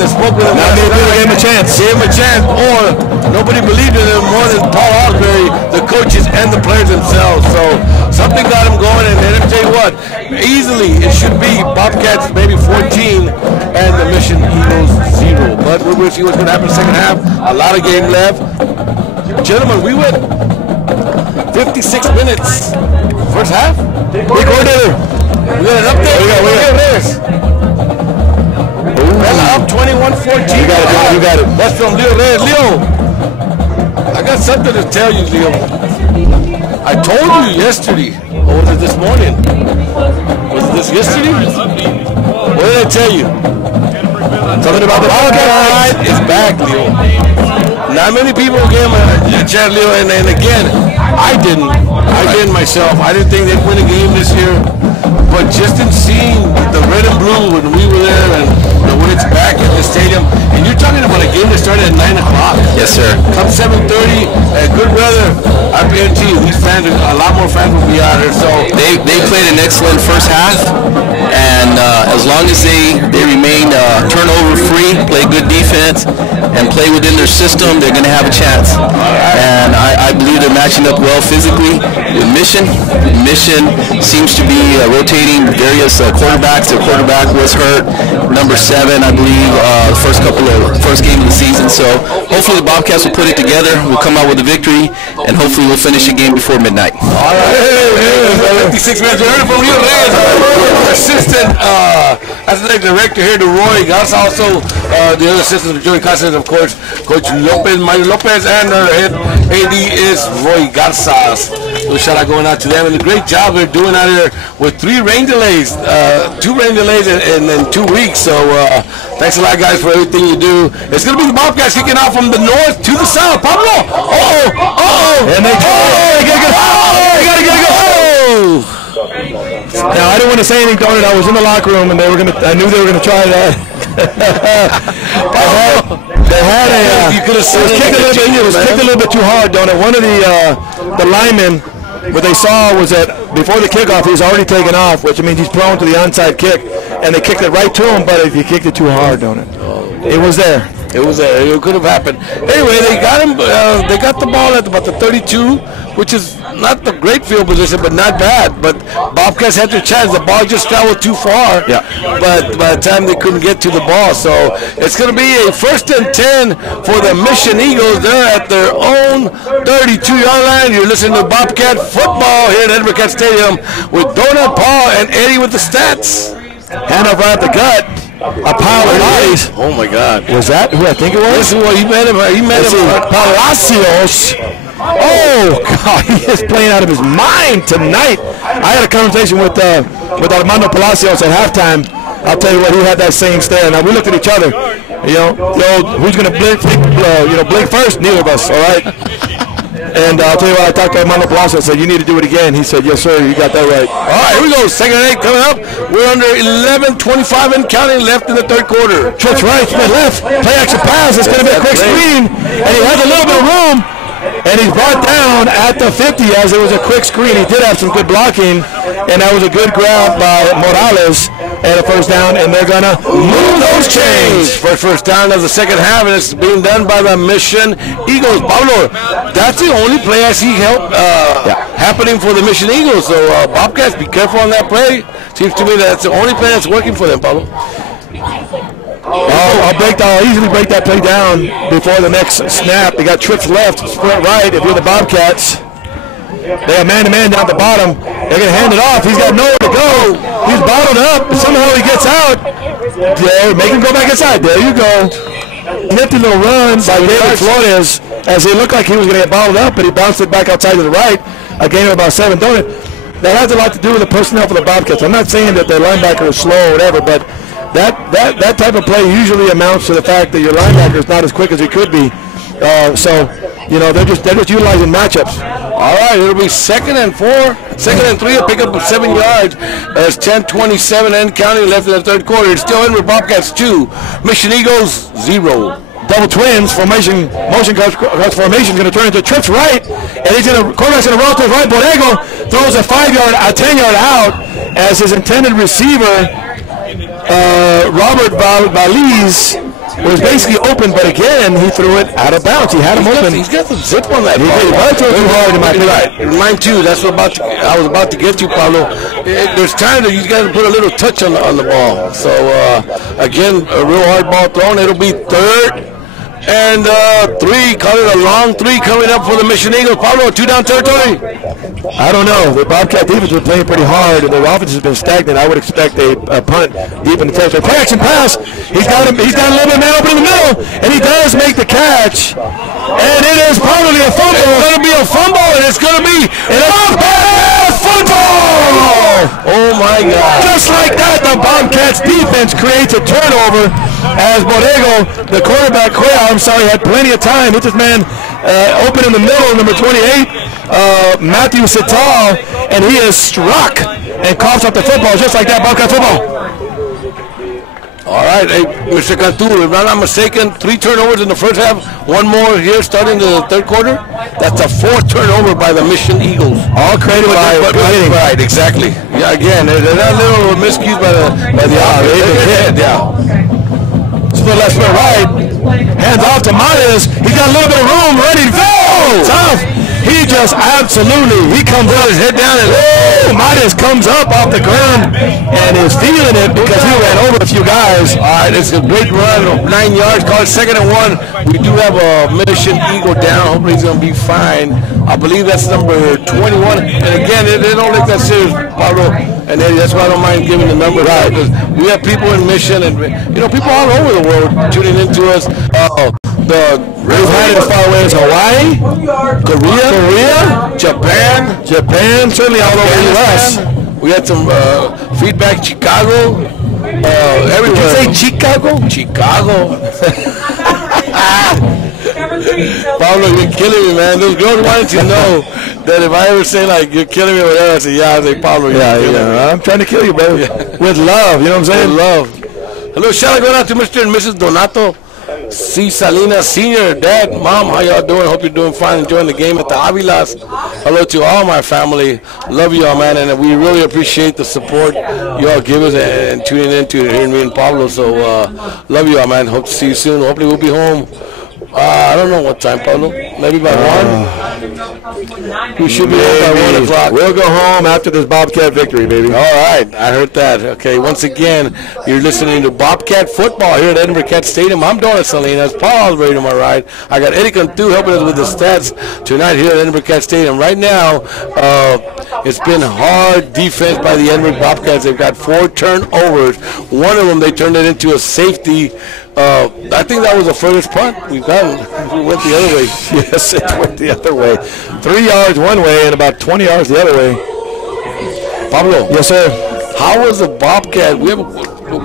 that spoke with him. Now gave him a chance. Gave him a chance, or nobody believed in him more than Paul Osbury, the coaches and the players themselves. So something got him going, and let me tell you what, easily it should be Bobcats maybe 14 and the Mission Eagles 0. But we'll see what's going to happen in the second half. A lot of game left. Gentlemen, we went 56 minutes. First half? Big coordinator. We got an update. We got this. Up 21-14. You got it. That's from Leo Reyes. Leo, I got something to tell you, Leo. I told you yesterday, or was it this morning? Was it this yesterday? What did I tell you? Something about the Bobcat is back, Leo. Not many people gave him a chance, Leo, and again, I didn't myself. I didn't think they'd win a game this year. But just in seeing the red and blue when we were there and the way it's back at the stadium, and you're talking about a game that started at 9 o'clock. Yes, sir. Come 7:30, good weather, I guarantee you these fans, a lot more fans will be out here. So they played an excellent first half, and as long as they remain turnover free, play good defense, and play within their system, they're going to have a chance. And I believe they're matching up well physically with Mission. Mission seems to be rotating various quarterbacks. Their quarterback was hurt, number 7, I believe, first game of the season. So hopefully the Bobcats will put it together. We'll come out with a victory, and hopefully we'll finish the game before midnight. All right, 56 minutes. We heard it from Leo Reyes, assistant athletic director here to Roy. That's also the other assistant, Joey Casas, of course, Coach Lopez, Mario Lopez, and our head AD is Roy Garzas. So shout out going out to them, and a great job they're doing out here with 3 rain delays, 2 rain delays in 2 weeks. So thanks a lot, guys, for everything you do. It's going to be the Bobcats kicking off from the north to the south. Pablo! And they gotta go! Now, I didn't want to say anything, Donald. I was in the locker room, and I knew they were going to try that. They had a, it was kicked a little bit too hard, Donald. One of the linemen, what they saw was that before the kickoff, he was already taken off, which means he's prone to the onside kick, and they kicked it right to him, but if you kicked it too hard, Donald, it was there. It was there. It could have happened. Anyway, they got him. They got the ball at about the 32, which is not the great field position, but not bad. But Bobcats had their chance. The ball just traveled too far. Yeah. But by the time they couldn't get to the ball, so it's going to be a 1st and 10 for the Mission Eagles. They're at their own 32-yard line. You're listening to Bobcat football here at Edinburg Stadium with Donald, Paul, and Eddie with the stats. Handoff right at the gut. A pile of bodies. Oh my God! Was that who I think it was? This is what he met him. Palacios. Oh God, he is playing out of his mind tonight. I had a conversation with Armando Palacios at halftime. I'll tell you what, he had that same stare. Now we looked at each other. Who's gonna blink? Blink first. Neither of us. All right. And I'll tell you what, I talked to Armando Palacios. I said, you need to do it again. He said, yes, sir, you got that right. All right, here we go. Second and 8 coming up. We're under 11:25 and counting left in the 3rd quarter. Trips right, split left, play action pass. It's going to be a quick screen, and he has a little bit of room, and he's brought down at the 50 as it was a quick screen. He did have some good blocking, and that was a good grab by Morales. And a first down, and they're going to move those chains. First down of the second half, and it's being done by the Mission Eagles. Pablo, that's the only play I see happening for the Mission Eagles. So, Bobcats, be careful on that play. Seems to me that's the only play that's working for them, Pablo. I'll easily break that play down before the next snap. They got trips left, sprint right if you're the Bobcats. They have man-to-man down at the bottom. They're going to hand it off. He's got nowhere to go. He's bottled up. Somehow he gets out. There, make him go back inside. There you go. Nifty little run by David Flores as he looked like he was going to get bottled up, but he bounced it back outside to the right. A gain of about 7. Don't it? That has a lot to do with the personnel for the Bobcats. I'm not saying that their linebacker is slow or whatever, but that type of play usually amounts to the fact that your linebacker is not as quick as he could be. They're just utilizing matchups. All right, it'll be 2nd and 4, 2nd and 3. A pickup of 7 yards. There's 10:27 and counting left in the 3rd quarter. It's still in with Bobcats 2, Mission Eagles 0. Double twins formation, motion cross formation is going to turn into trips right, and quarterback's going to roll to his right. Borrego throws a 10-yard out as his intended receiver, Robert Valiz, was basically open, but again, he threw it out of bounds. He had him open. He's got some zip on that He ball. did. He threw it too hard in my opinion. Right. Mine too. That's what I was about to get to, Pablo. There's times that you got to put a little touch on the ball. So, again, a real hard ball thrown. It'll be 3rd and 3. Call it a long 3 coming up for the Mission Eagles. Pablo, 2 down territory. I don't know. The Bobcat defense was playing pretty hard, and the offense has been stagnant. I would expect a punt deep in the territory. Play action pass. He's got a little bit of man open in the middle, and he does make the catch. And it is probably a fumble. It's going to be a fumble, and it's going to be a football! Oh, my God. Just like that, the Bobcats defense creates a turnover as Borrego, the quarterback, had plenty of time. Hit this man open in the middle, number 28, Matthew Sital, and he is struck and coughs up the football just like that, Bobcat football. All right, hey, Mr. Cantu, if I'm not mistaken, 3 turnovers in the first half, 1 more here starting the 3rd quarter. That's a 4th turnover by the Mission Eagles. All created by hitting. Right, exactly. Yeah, again, there's that little miscues by the hit. Yeah. Split left, split right. Hands off to Myers. He's got a little bit of room, ready to go. Tough. He just he comes up, his head down, and Myers comes up off the ground and is feeling it because he ran over a few guys. All right, it's a great run of 9 yards. Call it 2nd and 1. We do have a Mission Eagle down. Hopefully he's going to be fine. I believe that's number 21. And again, they don't take that serious, Pablo and Eddie. That's why I don't mind giving the number out, because we have people in Mission and people all over the world tuning into us. We've had it as far away as Hawaii, Korea, Japan, certainly all over the U.S. We had some feedback, Chicago, everywhere. Did you say Chicago? Chicago. Pablo, you're killing me, man. Those girls wanted to know that if I ever say, like, you're killing me or whatever, I say, yeah, I say, Pablo, I'm trying to kill you, brother. With love, you know what I'm saying? With love. Hello, shout out going out to Mr. and Mrs. Donato C. Salinas Sr., Dad, Mom, how y'all doing? Hope you're doing fine, enjoying the game at the Avilas. Hello to all my family. Love y'all, man, and we really appreciate the support y'all give us and tuning in to hearing me and Pablo. So, love y'all, man. Hope to see you soon. Hopefully we'll be home. I don't know what time, Pablo. Maybe by 1? We should be home by 1 o'clock. We'll go home after this Bobcat victory, baby. All right. I heard that. Okay, once again, you're listening to Bobcat football here at Edinburg Cat Stadium. I'm Donna Salinas. Paul Alvarado to my right. I got Eddie Cantu helping us with the stats tonight here at Edinburg Cat Stadium. Right now, it's been hard defense by the Edinburg Bobcats. They've got 4 turnovers. One of them, they turned it into a safety. I think that was the furthest punt we've gotten. We went the other way. Yes, it went the other way. 3 yards one way and about 20 yards the other way. Pablo. Yes, sir. How was the Bobcat? We have a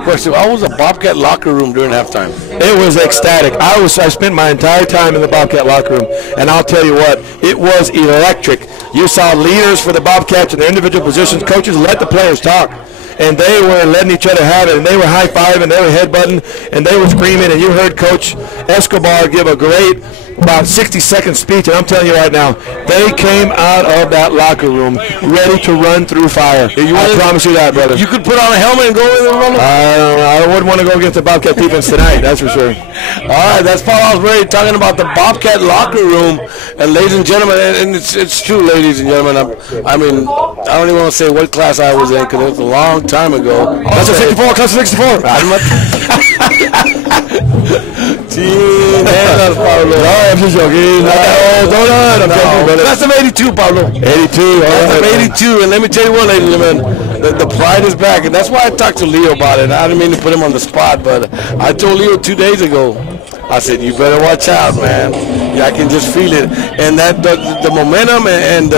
question. How was the Bobcat locker room during halftime? It was ecstatic. I spent my entire time in the Bobcat locker room, and I'll tell you what, it was electric. You saw leaders for the Bobcats in their individual positions. Coaches let the players talk. And they were letting each other have it, and they were high-fiving, they were headbutting, and they were screaming, and you heard Coach Escobar give a great about 60-second speech, and I'm telling you right now, they came out of that locker room ready to run through fire. I promise you that, brother. You could put on a helmet and go in and run. I wouldn't want to go against the Bobcat defense tonight, that's for sure. All right, that's Paul Alvarado talking about the Bobcat locker room. And ladies and gentlemen, and it's true, ladies and gentlemen, I mean, I don't even want to say what class I was in because it was a long time ago. Class of 64, class of 64. I'm just joking. I'm joking, brother. Class of 82, Pablo. 82, Class of 82, and let me tell you what, ladies and gentlemen, the pride is back, and that's why I talked to Leo about it. I didn't mean to put him on the spot, but I told Leo 2 days ago, I said, you better watch out, man. Yeah, I can just feel it. And that the momentum and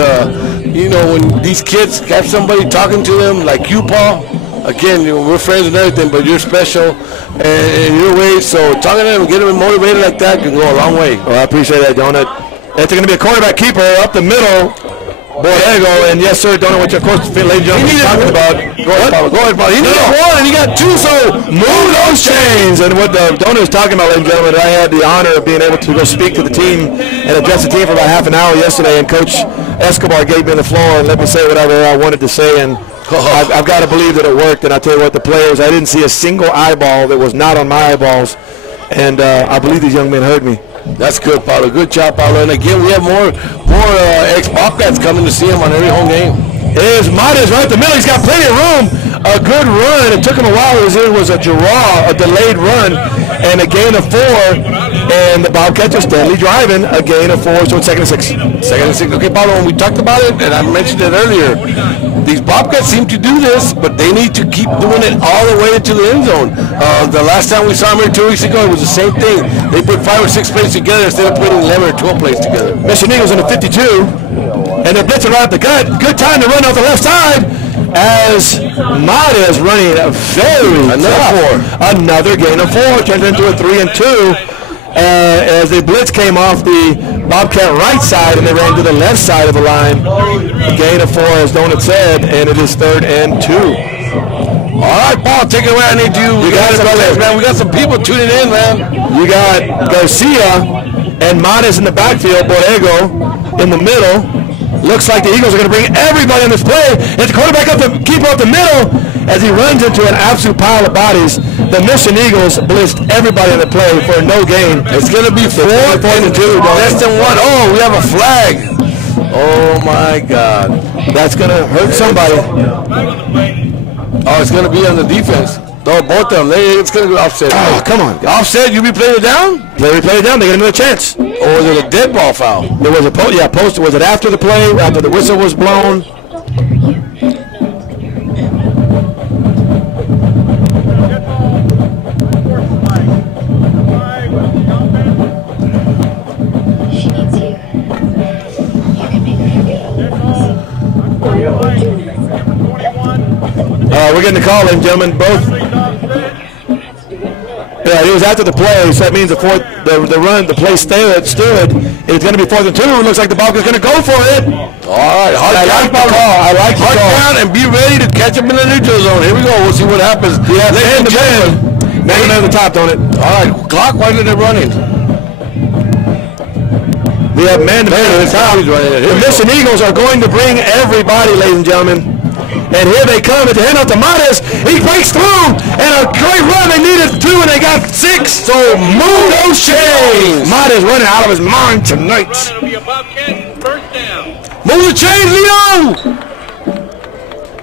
when these kids have somebody talking to them like you, Paul, again, we're friends and everything, but you're special in your way. So talking to them and getting them motivated like that can go a long way. Well, I appreciate that, Donut. It's going to be a quarterback keeper up the middle. Borrego, and yes, sir, Donut, which of course, ladies and gentlemen, we're talking about. Go ahead, Paul. He needed 1 and he got 2, so move those chains. And what the Donut is talking about, ladies and gentlemen, I had the honor of being able to go speak to the team and address the team for about half an hour yesterday, and Coach Escobar gave me the floor and let me say whatever I wanted to say, and I've got to believe that it worked. And I tell you what, the players, I didn't see a single eyeball that was not on my eyeballs And I believe these young men heard me. That's good, Paulo. Good job, Paulo. And again, we have more ex-Bobcats coming to see him on every home game. Is Mares right in the middle. He's got plenty of room. A good run. It took him a while. It was a draw, a delayed run, and a gain of 4. And the Bobcats are steadily driving. A gain of 4, so it's 2nd and 6. 2nd and 6. Okay, Paulo, when we talked about it, and I mentioned it earlier, these Bobcats seem to do this, but they need to keep doing it all the way into the end zone. The last time we saw them here 2 weeks ago, it was the same thing. They put 5 or 6 plays together instead of putting 11 or 12 plays together. Mission Eagles in the 52, and they're blitzing right at the gut. Good time to run off the left side as Mata is running a very another gain of 4, turned into a 3 and 2. As the blitz came off the Bobcat right side and they ran to the left side of the line. A gain of 4, as Donut said, and it is 3rd and 2. All right, Paul, take it away. I need you. We got some, man. We got some people tuning in, man. You got Garcia and Manes in the backfield, Borrego in the middle. Looks like the Eagles are going to bring everybody in this play. And the quarterback up the keeper up the middle as he runs into an absolute pile of bodies. The Mission Eagles blitzed everybody in the play for no gain. It's going to be 4th and 2. Less than 1. Oh, we have a flag. Oh, my God. That's going to hurt somebody. Oh, it's going to be on the defense. No, both of them. It's going to be offset. Oh, come on. Offset? You be playing it down? Play it down. They get another chance. Or was it a dead ball foul? There was a post. Was it after the play, after the whistle was blown? We're getting a call in, gentlemen. Both. Yeah, it was after the play, so that means the play stood. It's going to be 4th and 2. It looks like the Bobcats going to go for it. All right, I like the call. Down and be ready to catch up in the neutral zone. Here we go. We'll see what happens. Yeah, man to man. Man on the top, don't it? All right, clockwise they're running. We have man to man on the top. The Mission Eagles are going to bring everybody, ladies and gentlemen. And here they come at the handoff to Mares. He breaks through, and a great run. They needed 2, and they got 6. So move those chains. Mares running out of his mind tonight. Move the chains, Leo.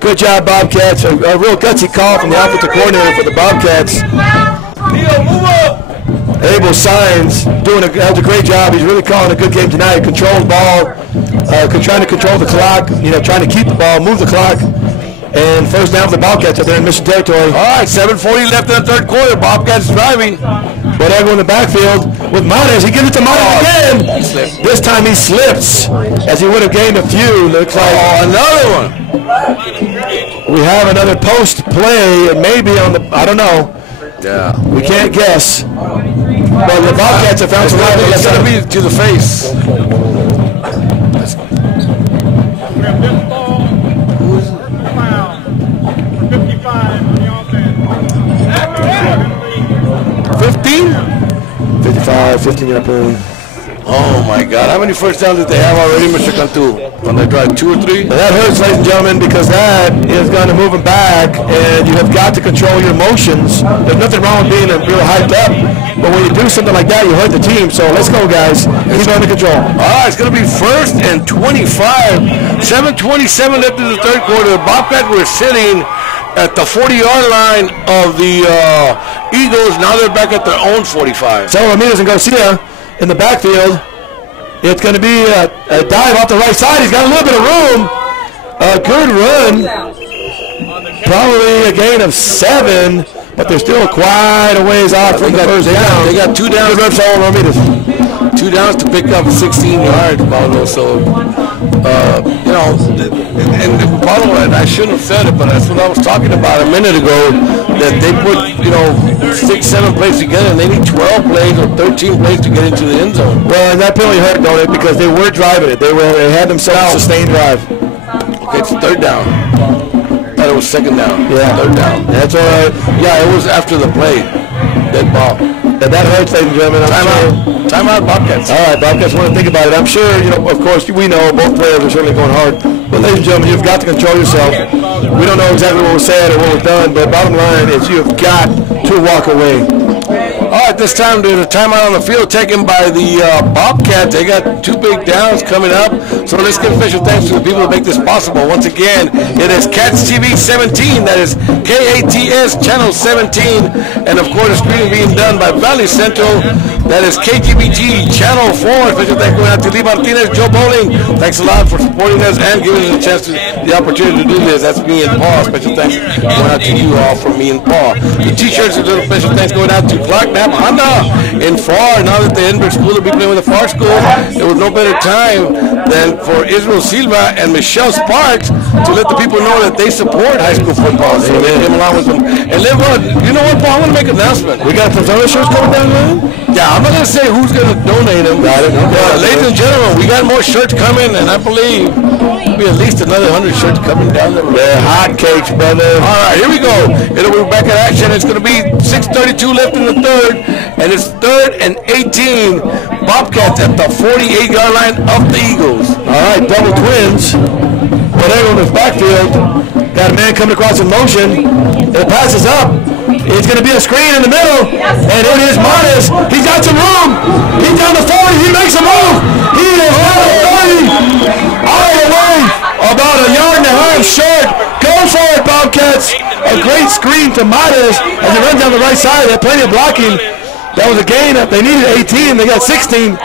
Good job, Bobcats. A real gutsy call from the offensive coordinator for the Bobcats. Leo, move up. Abel Signs has a great job. He's really calling a good game tonight. Controls ball, trying to control the clock. Trying to keep the ball, move the clock. And first down for the Bobcats up there in Mission territory. All right, 7:40 left in the 3rd quarter. Bobcats driving. Borrego in the backfield with Manes. He gives it to Manes again. This time he slips as he would have gained a few. Looks like another one. We have another post play. It may be on the, I don't know. Yeah. We can't guess. But the Bobcats have found some right. It's going to be to the face. We have this ball. Foul. 55 on the offense. 15? 55, 15-yard play. Oh, my God. How many first downs did they have already, Mr. Cantu? On their drive, 2 or 3? That hurts, ladies and gentlemen, because that is going to move them back, and you have got to control your emotions. There's nothing wrong with being real hyped up, but when you do something like that, you hurt the team. So let's go, guys. Keep under control. All right, it's going to be 1st and 25. 7:27 left in the 3rd quarter. The Bobcats were sitting at the 40-yard line of the Eagles. Now they're back at their own 45. So Ramirez and Garcia in the backfield. It's going to be a dive off the right side. He's got a little bit of room. A good run. Probably a gain of 7, but they're still quite a ways off from the first down. They got 2 downs. Good reps all Ramirez. 2 downs to pick up 16 yards, Paulo. So, and Paulo, and I shouldn't have said it, but that's what I was talking about a minute ago, that they put, 6, 7 plays together, and they need 12 plays or 13 plays to get into the end zone. Well, and that penalty hurt, don't it? Because they were driving it. They had themselves a sustained drive. Okay, it's 3rd down. I thought it was 2nd down. Yeah. 3rd down. That's all right. Yeah, it was after the play. Dead ball. And that hurts, ladies and gentlemen. Time out, Bobcats. All right, Bobcats want to think about it. I'm sure, of course, we know both players are certainly going hard. But ladies and gentlemen, you've got to control yourself. We don't know exactly what was said or what was done, but bottom line is you have got to walk away. All All right, this time there's a timeout on the field taken by the Bobcats. They got 2 big downs coming up. So let's give special thanks to the people that make this possible. Once again, it is Cats TV 17. That is KATS Channel 17. And of course, the screening being done by Valley Central. That is KGBG Channel 4. Special thanks going out to Lee Martinez, Joe Bowling. Thanks a lot for supporting us and giving us a chance to the opportunity to do this. That's me and Paul. Special thanks going out to you all from me and Paul. The T-shirts, a little special thanks going out to Clark Knapp Honda in FAR. Now that the Edinburg school will be playing with the FAR school, there was no better time than for Israel Silva and Michelle Sparks to let the people know that they support high school football. So they came along with them. And live on. You know what, Paul? I want to make an announcement. We got some other shirts coming down there? Yeah, I'm not going to say who's going to donate them. Ladies and gentlemen, we got more shirts coming, and I believe there'll be at least another 100 shirts coming down the road. Yeah, hot cakes, brother. All right, here we go. It'll be back in action. It's going to be 6:32 left in the third, and it's 3rd and 18. Bobcats at the 48-yard line of the Eagles. All right, double twins. Whatever in the backfield. Got a man coming across in motion. It passes up. It's going to be a screen in the middle, and it is Martis. He's got some room. He's down to 40. He makes a move. He is down to 30. All the way, about a yard and a half short. Go for it, Bobcats. A great screen to Martis as he runs down the right side. They had plenty of blocking. That was a gain. They needed 18. They got 16.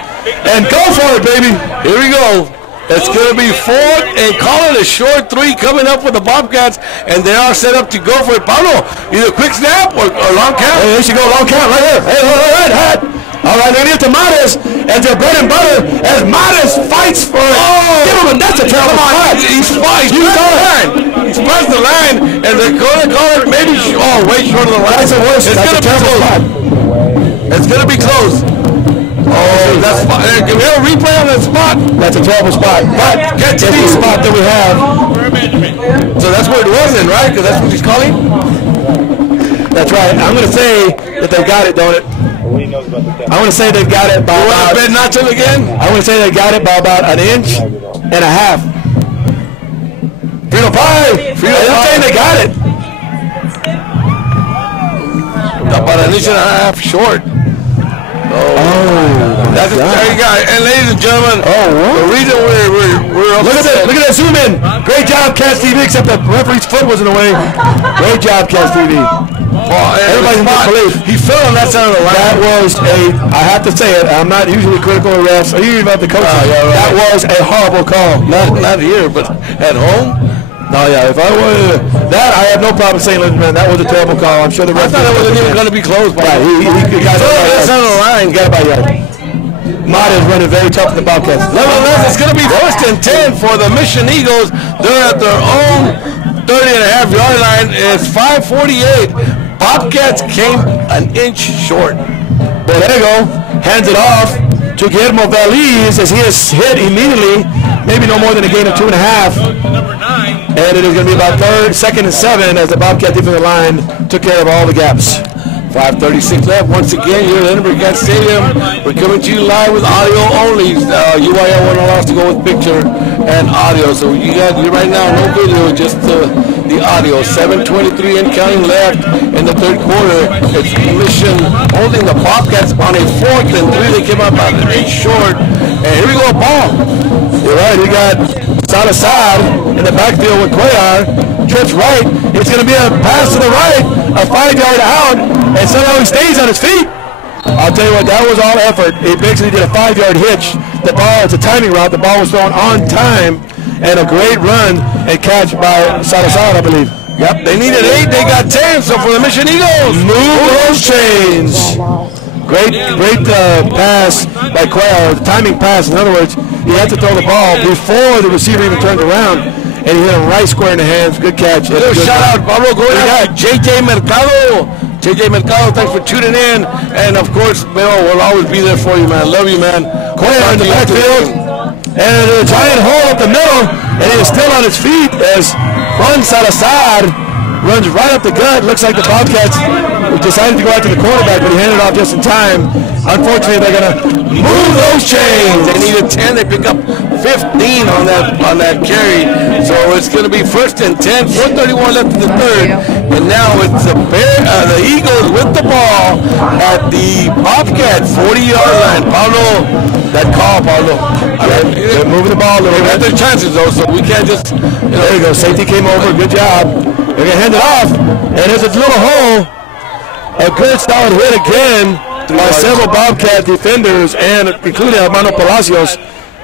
And go for it, baby. Here we go. It's going to be 4th and call it a short 3 coming up with the Bobcats, and they are set up to go for it. Pablo, either quick snap or long count. Hey, they should go long count right here. Hey, red hat. All right, they're going to get to Matas as their bread and butter as Matas fights for it. Oh, give him a, that's a terrible spot. He's past the line, and they're going to call it maybe, way short of the line. That's the worst. It's going to be close. It's going to be close. Oh, that's can we have a replay on that spot? That's a terrible spot. But catch the spot that we have. So that's where it was in, right? Because that's what he's calling? That's right. I'm going to say that they've got it, don't it? I want to say they've got it by about... Ben Nacho again? I want to say they got it by about 1.5 inches. Frito Pie! I'm saying they got it. About 1.5 inches short. That's there you go. And ladies and gentlemen, the reason we're look at that zoom in. Great job, Cats TV, except the referee's foot was in the way. Great job, Cats TV. Everybody can believe he fell on that side of the line. That was I have to say it, I'm not usually critical of refs, or even about the coaches. That was a horrible call. Not here, but at home. No, yeah, if I were that, I have no problem saying, man, that was a terrible call. I'm sure the ref. I thought it wasn't even going to be close. Right, he got it on the line. Got it by yard. Mott is running very tough in the Bobcats. Nevertheless, it's going to be 1st and 10 for the Mission Eagles. They're at their own 30.5-yard line. It's 5:48. Bobcats came 1 inch short. Borrego hands it off to Guillermo Valdez as he is hit immediately. Maybe no more than a gain of 2.5. And it is going to be about 2nd and 7 as the Bobcat defensive line took care of all the gaps. 5:36 left. Once again, here at Edinburg Cats Stadium, we're coming to you live with audio only. UIL won't allow us to go with picture and audio, so you right now no video, just the audio. 7:23 and counting left in the 3rd quarter. It's Mission holding the Bobcats on a 4th and 3. They came up about 1 inch short. And here we go, ball. You're right. We got Salazar in the backfield with Cuellar. Trips right. It's going to be a pass to the right, a 5-yard out, and somehow he stays on his feet. I'll tell you what, that was all effort. He basically did a 5-yard hitch. The ball, it's a timing route. The ball was thrown on time, and a great run and catch by Salazar, I believe. Yep, they needed 8, they got 10, so for the Mission Eagles, move those chains. Great pass by Cuellar, timing pass. In other words, he had to throw the ball before the receiver even turned around, and he hit him right square in the hands. Good catch. Good shout out, Pablo, going out to JJ Mercado. JJ Mercado, thanks for tuning in, and of course, we'll always be there for you, man. Love you, man. Cuellar in the backfield, and a giant hole up the middle, and he is still on his feet as Juan Salazar runs right up the gut. Looks like the Bobcats decided to go after the quarterback, but he handed it off just in time. Unfortunately, they're going to move those chains. They needed 10. They pick up 15 on that carry. So it's going to be 1st and 10. 4:31 left in the third. And now it's the Eagles with the ball at the Bobcats 40-yard line. Pablo, that call, Pablo. They're moving the ball a little bit. They had their chances, though, so we can't just... There you go. Safety came over. Good job. They're going to hand it off. And there's a little hole. A good solid hit again by several Bobcat defenders, and including Armando Palacios,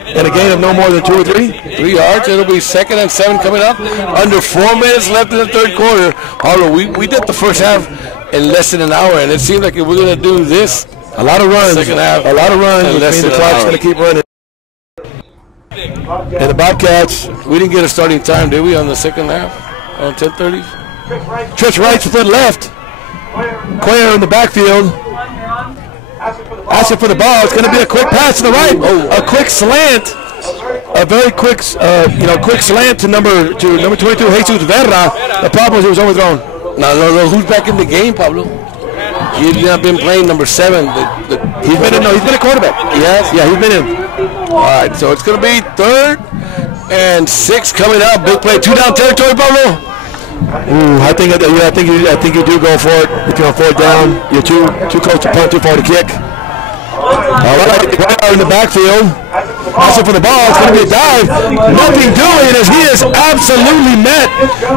and a gain of no more than 2 or 3. 3 yards. It'll be 2nd and 7 coming up. Under 4 minutes left in the third quarter. Pablo, we did the first half in less than an hour, and it seems like if we're going to do this, a lot of runs. Second half, a lot of runs, which means the clock's going to keep running. And the Bobcats, we didn't get a starting time, did we, on the second half? On 10:30? Trips right, split left. Quayer in the backfield. Asking for the ball. It's going to be a quick pass to the right. A quick slant. A very quick, quick slant to number 22, Jesus Verra. The problem is he was overthrown. No. Who's back in the game, Pablo? He's not been playing number 7. He's been a quarterback. Yes? Yeah, he's been in. All right, so it's going to be 3rd and 6 coming up. Big play, 2 down territory, Pablo. Ooh, I think you do go for it. If you're on 4th down, you're too close to punt, too far to kick. All right, in the backfield. Also for the ball, it's going to be a dive. Nothing doing as he is absolutely met.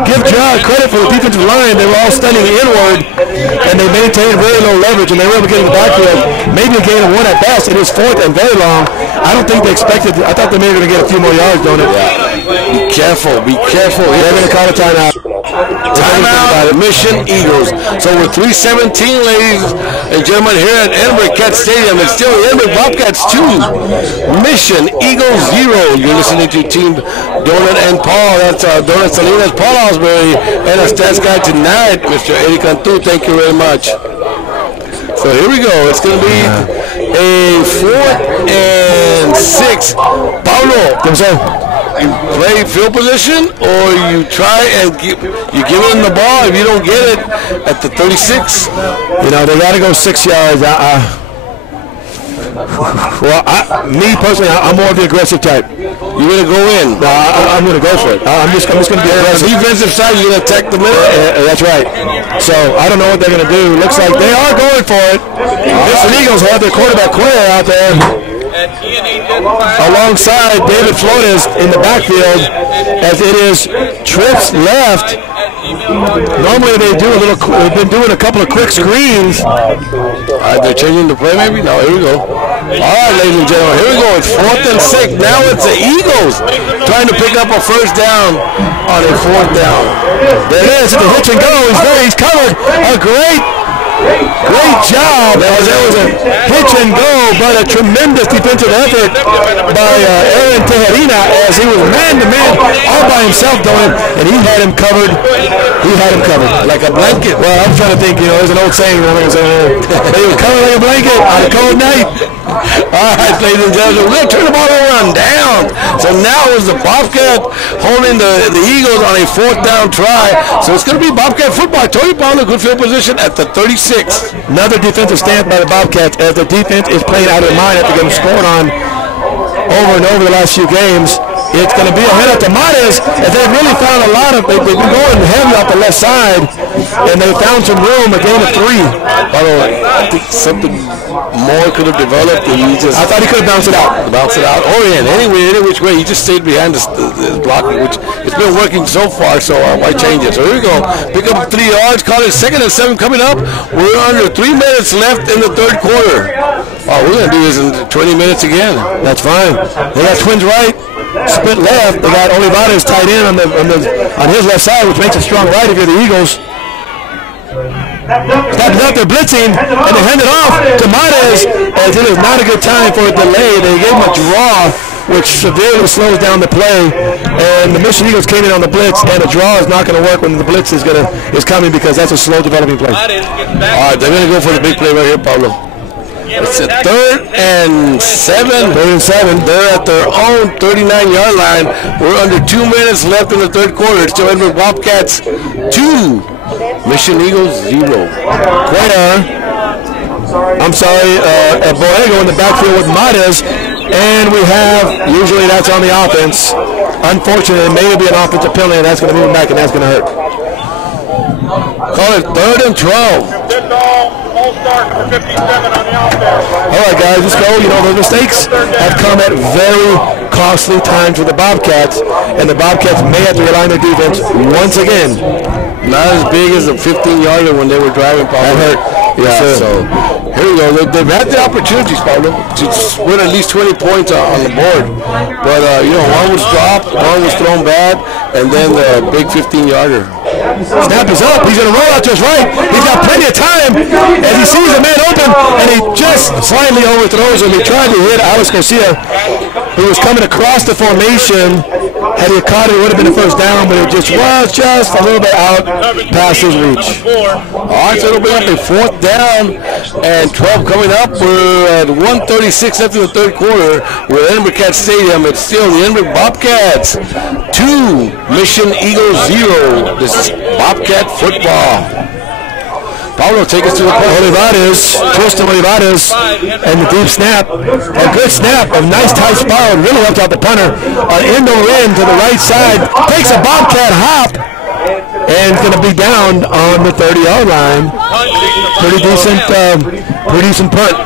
Give John credit for the defensive line. They were all standing inward, and they maintained very low leverage, and they were able to get in the backfield. Maybe a gain of 1 at best. It is 4th and very long. I don't think they expected. I thought they may were going to get a few more yards, don't it? Yeah. Be careful. They're going to call a timeout. Timeout, Mission Eagles. So we're 3:17, ladies and gentlemen, here at Edinburg Cat Stadium. It's still Edinburg Bobcats 2, Mission Eagles 0. You're listening to Team Donut and Paul. That's Donut Salinas, Paul Osbury, and our stats guy tonight, Mr. Eddie Cantu. Thank you very much. So here we go. It's going to be a 4th and 6. Pablo, you play field position, or you try and you give him the ball. If you don't get it at the 36, they got to go 6 yards. Me personally, I'm more of the aggressive type. You're going to go in. No, I'm going to go for it. I'm just going to be aggressive. Defensive side, you're going to attack the middle. That's right. So I don't know what they're going to do. Looks like they are going for it. Mission Eagles have their quarterback Quayer out there, alongside David Flores in the backfield, as it is trips left. Normally they've been doing a couple of quick screens. They're changing the play maybe? No, here we go. All right, ladies and gentlemen, here we go. It's 4th and 6. Now it's the Eagles trying to pick up a 1st down on a 4th down. There it is, the hitch and go. He's covered. A great job, as there was a hitch and go, but a tremendous defensive effort by Aaron Tejerina, as he was man-to-man all by himself going, and he had him covered. Like a blanket. Well, I'm trying to think, there's an old saying, they were covered like a blanket on a cold night. All right, ladies and gentlemen, we're going to turn the ball over on down. So now is the Bobcat holding the Eagles on a 4th down try. So it's going to be Bobcat football. Tony Paul in good field position at the 36. Another defensive stance by the Bobcats, as the defense is playing out of their mind after getting scored on over and over the last few games. It's going to be a hit at Tomates, as they've really found a lot of, they've been going heavy off the left side, and they found some room, a gain of 3. By the way, I think something more could have developed, and I thought he could have bounced it out. Or in any which way. He just stayed behind this blocking, which it's been working so far, so why change it? So here we go. Pick up 3 yards, call it 2nd and 7 coming up. We're under 3 minutes left in the third quarter. Oh, we're going to do this in 20 minutes again. That's fine. They got twins right. Split left. They got Olivares tied in on his left side, which makes it strong right if you're the Eagles. Snapping up, they're blitzing, and they hand it off to Mares, as it is not a good time for a delay. They gave him a draw, which severely slows down the play, and the Mission Eagles came in on the blitz, and a draw is not going to work when the blitz is coming, because that's a slow developing play. All right, they're going to go for the big play right here, Pablo. It's a 3rd and 7. 3rd and 7. They're at their own 39-yard line. We're under 2 minutes left in the third quarter. It's still Edinburg Bobcats 2, Mission Eagles 0. Cuellar. I'm sorry, Borrego in the backfield with Matas. And we have, usually that's on the offense. Unfortunately, it may be an offensive penalty, and that's going to move him back, and that's going to hurt. Call it 3rd and 12. All start for 57 on the offense. All right, guys, let's go. You know, the mistakes have come at very costly times for the Bobcats, and the Bobcats may have to rely on their defense once again. Not as big as a 15-yarder when they were driving, Pablo. That hurt. Yeah, so here we go. They've had the opportunities, Pablo, to win at least 20 points on the board. But, you know, one was dropped, one was thrown bad, and then the big 15-yarder. Snap is up. He's going to roll out to his right. He's got plenty of time, and he sees a man open, and he just slightly overthrows him. He tried to hit Alex Garcia, who was coming across the formation. Had he caught it, it would have been a first down, but it just was just a little bit out past his reach. All right, so it'll be up a 4th down and 12 coming up. We're at 1:36 after the third quarter. We're at Edinburg Stadium. It's still the Edinburg Bobcats 2, Mission Eagles 0. This is Bobcat football. Paulo, take us to the play. Olivares, Tristan Olivares, and the deep snap. A good snap, a nice tight spiral, really helped out the punter. End over end to the right side, takes a Bobcat hop, and it's going to be down on the 30-yard line. Pretty decent punt.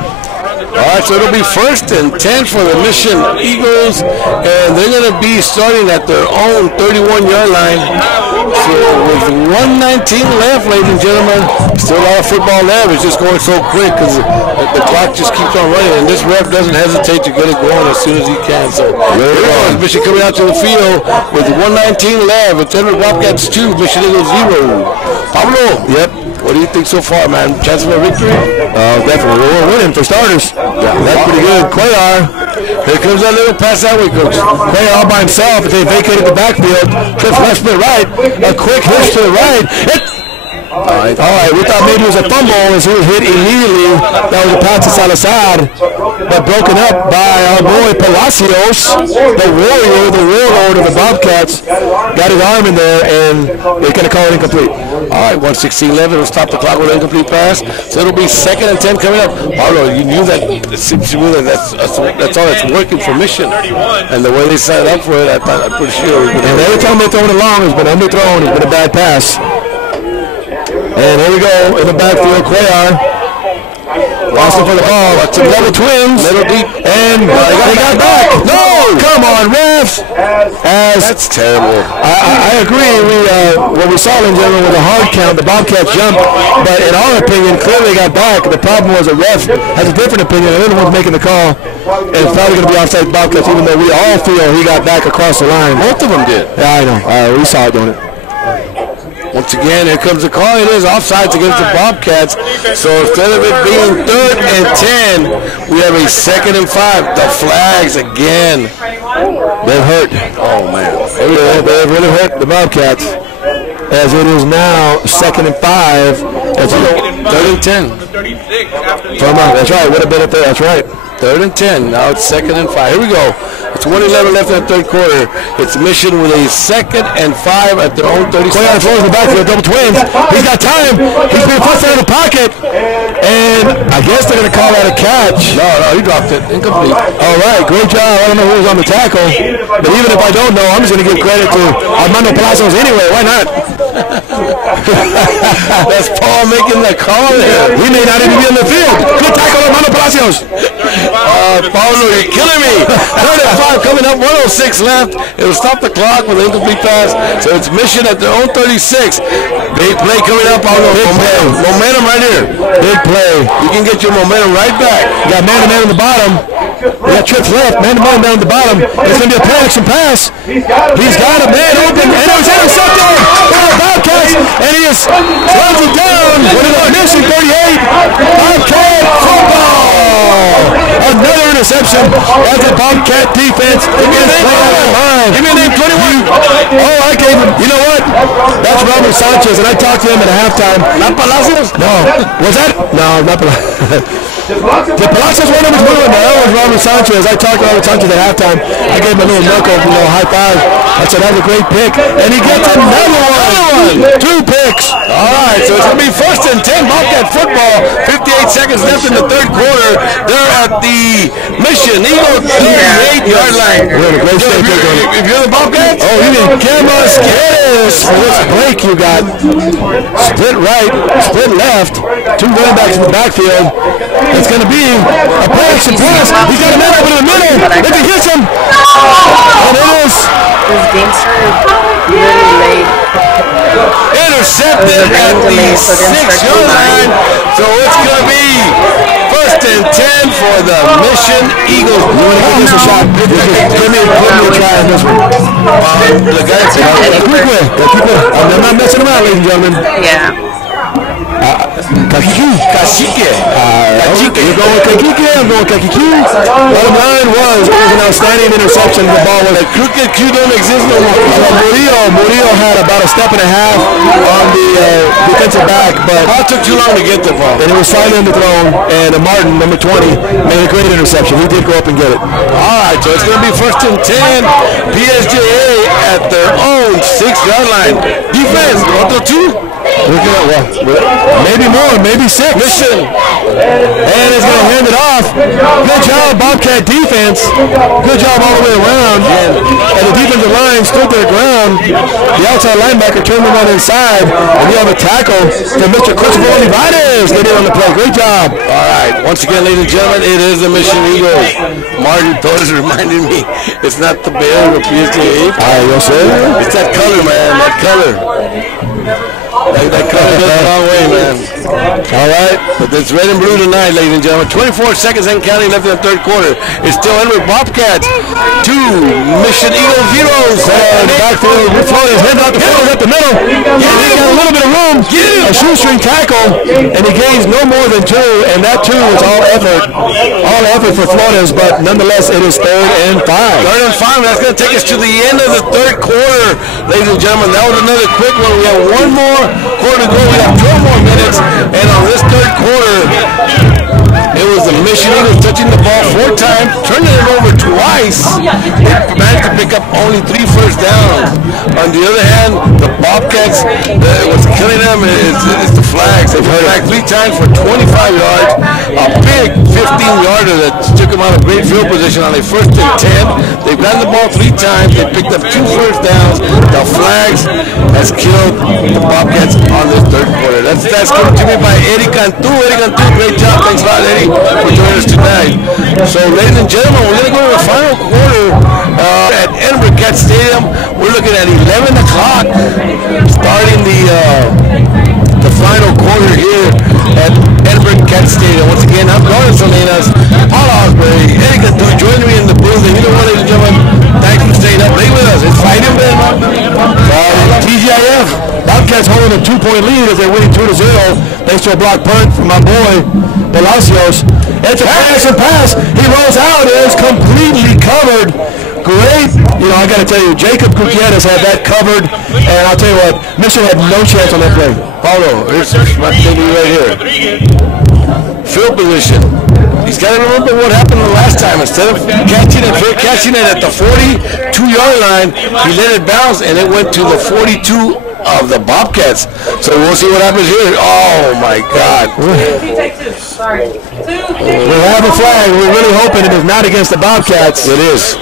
All right, so it'll be 1st and 10 for the Mission Eagles, and they're going to be starting at their own 31-yard line. So with 1:19 left, ladies and gentlemen, still a lot of football left. It's just going so quick because the clock just keeps on running, and this ref doesn't hesitate to get it going as soon as he can. So here it goes, Mission coming out to the field with 1:19 left. It's Edinburg Bobcats 2, Mission Eagles 0. Pablo. Yep. What do you think so far, man? Chance of a victory? Definitely. We're winning for starters. Yeah, that's pretty good. Cuellar. Here comes that little pass that way, Coach. Cuellar all by himself. If they vacated the backfield, trips left, split right. A quick hitch to the right. All right, we thought maybe it was a fumble as he was hit immediately. That was a pass to Salazar, but broken up by our boy Palacios, the warrior, the warlord of the Bobcats. Got his arm in there, and they're going to call it incomplete. All right, 1:16 left. It'll stop the clock with an incomplete pass. So it'll be 2nd and 10 coming up. Paulo, you knew that. That's all that's working for Mission. And the way they set it up for it, I'm pretty sure. And every time they're throwing it long, it's been underthrown. It's been a bad pass. And here we go in the backfield, Cuellar. Lost it for the ball. Some double twins. Middle deep. And they got back. No! Come on, refs. That's terrible. I agree. What we saw in general with a hard count, the Bobcats jumped. But in our opinion, clearly got back. The problem was the ref has a different opinion. They're the ones making the call. And it's probably going to be offside Bobcats, even though we all feel he got back across the line. Both of them did. Yeah, I know. We saw it, don't it? Once again, here comes the call. It is offsides against the Bobcats. So instead of it being 3rd and 10, we have a 2nd and 5. The flags again. They're hurt. Oh, man. They've really hurt the Bobcats. As it is now 2nd and 5. That's 3rd and 10. That's right. Would have been up there. That's right. 3rd and 10. Now it's 2nd and 5. Here we go. It's 1:11 left in the third quarter. It's Mission with a 2nd and 5 at their own 36. Cuellar throws in the back for the double twins. He's got time. He's been put in the pocket. And I guess they're going to call that a catch. No, he dropped it. Incomplete. All right. Great job. I don't know who was on the tackle. But even if I don't know, I'm just going to give credit to Armando Palacios anyway. Why not? That's Paul making the call there. We may not even be on the field. Good tackle, Armando Palacios. Paulo, you're killing me. 35 coming up, 1:06 left. It'll stop the clock with an incomplete pass. So it's Mission at their own 36. Big play coming up, Paulo. Momentum right here. Big play. You can get your momentum right back. You got man-to-man on the bottom. We got trips left. Man-to-man down the bottom. It's going to be a play-action pass. He's got a man open, and it was intercepted by the Bobcats, and he is runs it down with a Mission 38. Bobcat football. Another interception as the Bobcat defense against Give me a name, 21. Oh, I gave him. You know what? That's Robert Sanchez, and I talked to him at halftime. Not Palacios? No. Was that? No, not Palacios. The Palacios one of them is moving. That was Robert Sanchez. I talked to Robert Sanchez at halftime. I gave him a little knuckle, high five. I said, that's a great pick. And he gets another one. 2 picks. All right, so it's going to be 1st and 10 Bobcat football. 58 seconds left in the 3rd quarter. They're at the Mission Eagle 38-yard line. If you're the Bobcats, oh, you need cameras. Yes. For this break, you got split right, split left, 2 running backs in the backfield. It's going to be a play-action pass. He's got a man over in the middle. If he hits him, and it is. This game started really late. Intercepted at the 6-yard line. So it's going to be 1st and 10 for the Mission Eagles. You want to give this a shot? Give me a try on this one. The guy said, keep it. I'm not messing around, ladies and gentlemen. Yeah. Cacique. You're going with Cacique. I'm going with Cacique. Bottom line was, it was an outstanding interception. The ball was a crooked Q don't exist no more. Murillo had about a step and a half on the defensive back, but it took too long to get the ball. And it was silent in the throne, and Martin, number 20, made a great interception. He did go up and get it. All right, so it's going to be 1st and 10. PSJA at their own 6-yard line. Defense, want to 2? Maybe more, maybe 6. Mission. And it's going to hand it off. Good job, Bobcat defense. Good job all the way around. And the defensive line stood their ground. The outside linebacker turned them on inside. And you have a tackle from Mr. Christopher Olivares. They did on the play. Great job. All right. Once again, ladies and gentlemen, it is the Mission Eagles. Martin Torres reminded me it's not the Bears or PSJA. Yes, sir. It's that color, man. That color. That color goes a long way, man. All right. But it's red and blue tonight, ladies and gentlemen. 24 seconds and counting left in the 3rd quarter. It's still Edinburg Bobcats. 2 Mission Eagle Heroes. Backfield with Flores. Head out the field up the middle. Yeah, he got a little bit of room. A shoestring tackle. And he gains no more than 2. And that 2 was all effort. All effort for Flores. But nonetheless, it is 3rd and 5. 3rd and 5. That's going to take us to the end of the 3rd quarter, ladies and gentlemen. That was another quick one. We have one more quarter to go. We have 12 more minutes. And on this 3rd quarter, it was the Mission Eagles touching the ball 4 times, turning it over twice. They managed to pick up only 3 first downs. On the other hand, the Bobcats, what's killing them is the flags. They've flagged 3 times for 25 yards. A big 15-yarder that took them out of great field position on a 1st and 10. They've gotten the ball 3 times. They picked up 2 first downs. The flags has killed the Bobcats on this 3rd quarter. That's given to me by Eddie Cantu. Eddie Cantu, great job. Thanks a lot, Eddie, for joining us tonight. So, ladies and gentlemen, we're going to go to the final quarter at Edinburg Cat Stadium. We're looking at 11 o'clock, starting the final quarter here at Edinburg Cat Stadium. Once again, I'm Gordon Salinas, Paul Osbury, Eddie Cantu joining me in the booth. And you know what, ladies and gentlemen, thanks for staying up late with us. It's fighting, man. TGIF. Bobcats holding a 2-point lead as they're winning 2-0 thanks to a block punt from my boy Palacios. It's a pass. He rolls out. It is completely covered. Great. I got to tell you, Jacob Gutierrez had that covered. And I'll tell you what, Mission had no chance on that play. Paulo, here's my thing right here. Field position. He's got to remember what happened the last time. Instead of catching it at the 42-yard line, he let it bounce, and it went to the 42 of the Bobcats. So we'll see what happens here. Oh, my God. We have a flag. We're really hoping it is not against the Bobcats. It is.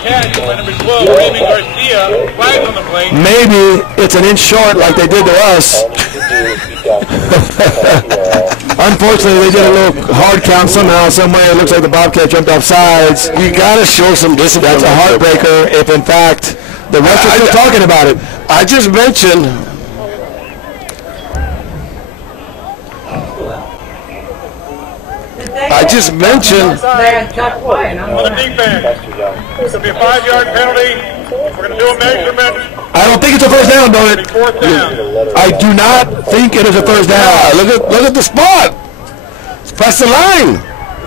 Maybe it's an inch short like they did to us. Unfortunately, they did a little hard count somehow, somewhere. It looks like the Bobcat jumped off sides. You got to show some discipline. That's a heartbreaker if, in fact, the refs are still talking about it. I just mentioned... On the defense, it's going to be a 5-yard penalty. We're going to do a measurement. I don't think it's a first down, don't it? 4th down. I do not think it is a first down. Look at the spot. It's past the line.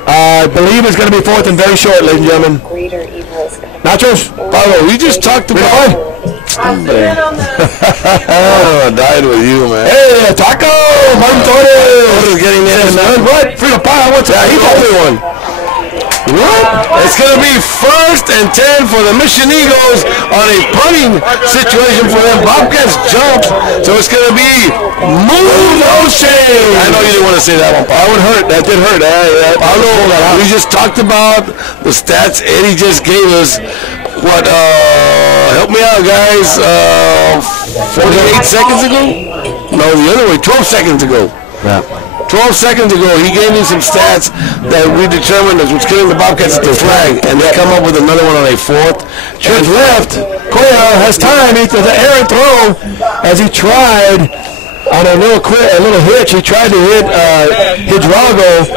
I believe it's going to be 4th and very short, ladies and gentlemen. Nachos? Paulo, we just talked about Oh, I died with you, man. Hey, Taco! Martin Torres! Getting in, man. What? Free to pie. What's that? He got one. What? It's going to be 1st and 10 for the Mission Eagles on a punting situation for them. Bobcats jumped, so it's going to be move those chains. I know you didn't want to say that one, Paul. That would hurt. That did hurt. We just talked about the stats Eddie just gave us. What, help me out, guys, 48 seconds ago? No, the other way, 12 seconds ago. Yeah. 12 seconds ago, he gave me some stats that we determined as what's killing the Bobcats at the flag, and they come up with another one on a 4th. Church left. Cuellar has time. He does an errant throw as he tried on a little hitch. He tried to hit Hidalgo,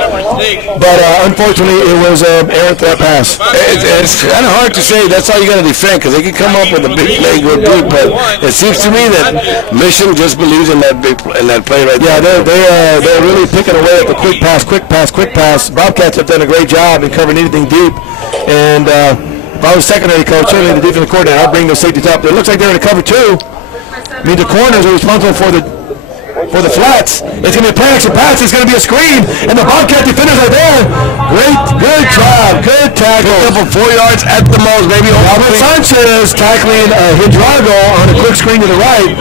but unfortunately it was an errant throw pass. It's kind of hard to say. That's how you got to defend, because they can come up with a big play, go deep. But it seems to me that Mission just believes in that play right there. Yeah, they're really picking away at the quick pass. Bobcats have done a great job in covering anything deep. And if I was secondary coach, certainly the defensive coordinator, I'd bring the safeties up. It looks like they're in a cover 2. I mean, the corners are responsible for the flats. It's going to be a play action pass. It's going to be a screen, and the Bobcat defenders are there. Good job. Good tackle. Picked up 4 yards at the most, maybe. Albert Sanchez tackling Hidalgo on a quick screen to the right.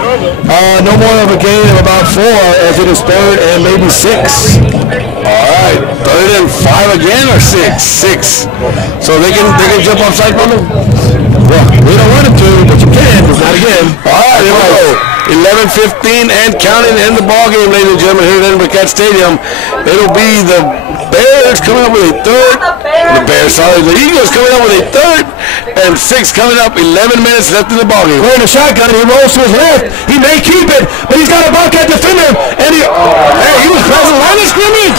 No more of a gain of about 4, as it is 3rd and maybe 6. All right, 3rd and 5 again, or 6? 6. So they can jump offside from them? Well, we don't want them to, but you can, but not again. All right, here we go. 11:15 and counting in the ball game, ladies and gentlemen, here at Edinburg Stadium. It'll be the Bears coming up with a 3rd. The Eagles coming up with a 3rd and 6 coming up. 11 minutes left in the ball game. We're in a shotgun, and he rolls to his left. He may keep it, but he's got a Bobcat defender, and he was crossing the line of scrimmage.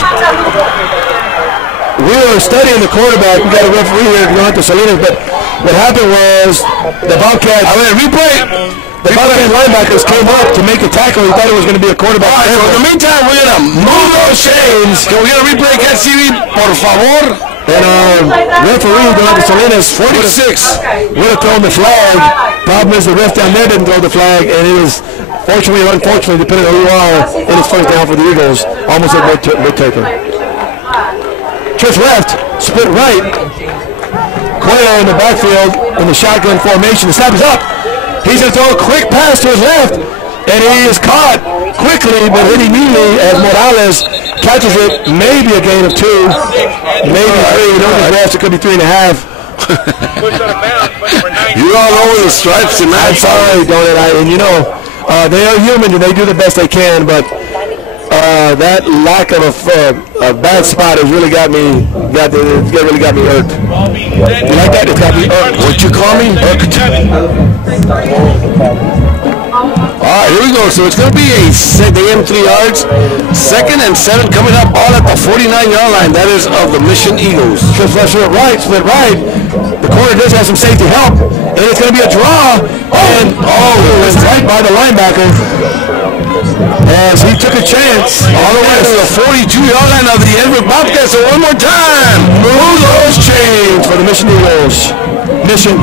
We were studying the quarterback. We got a referee here, going to Salinas, but what happened was the Bobcat. The Bobcat linebackers came up to make the tackle. He thought it was going to be a quarterback. All right, so in the meantime, we're going to move those chains. Can we get a replay, Cat TV, por favor? And referee going to Salinas, 46. would have thrown the flag. Problem is the ref down there didn't throw the flag, and it was, fortunately or unfortunately, depending on who you are, it is 1st down for the Eagles. Almost a mid-taker. Church left, split right. Cuellar in the backfield in the shotgun formation. The snap is up. He's going to throw a quick pass to his left, and he is caught quickly, but hitting immediately as Morales catches it. Maybe a gain of 2, maybe 3. Don't get rest. It could be 3.5. You're all over the stripes tonight. I'm sorry, Donut. And you know, they are human and they do the best they can, but that lack of a bad spot has really got me. Really got me irked. You like that? It's got me irked. What you call me? Irked. All right, here we go. So it's going to be they aim 3 yards. 2nd and 7 coming up, all at the 49-yard line. That is of the Mission Eagles. Split right. The corner does have some safety help, and it's going to be a draw. And it's right by the linebacker. As he took a chance all the way to the 42-yard line of the Edinburg Bobcats. So one more time, move those chains for the Mission Eagles. Mission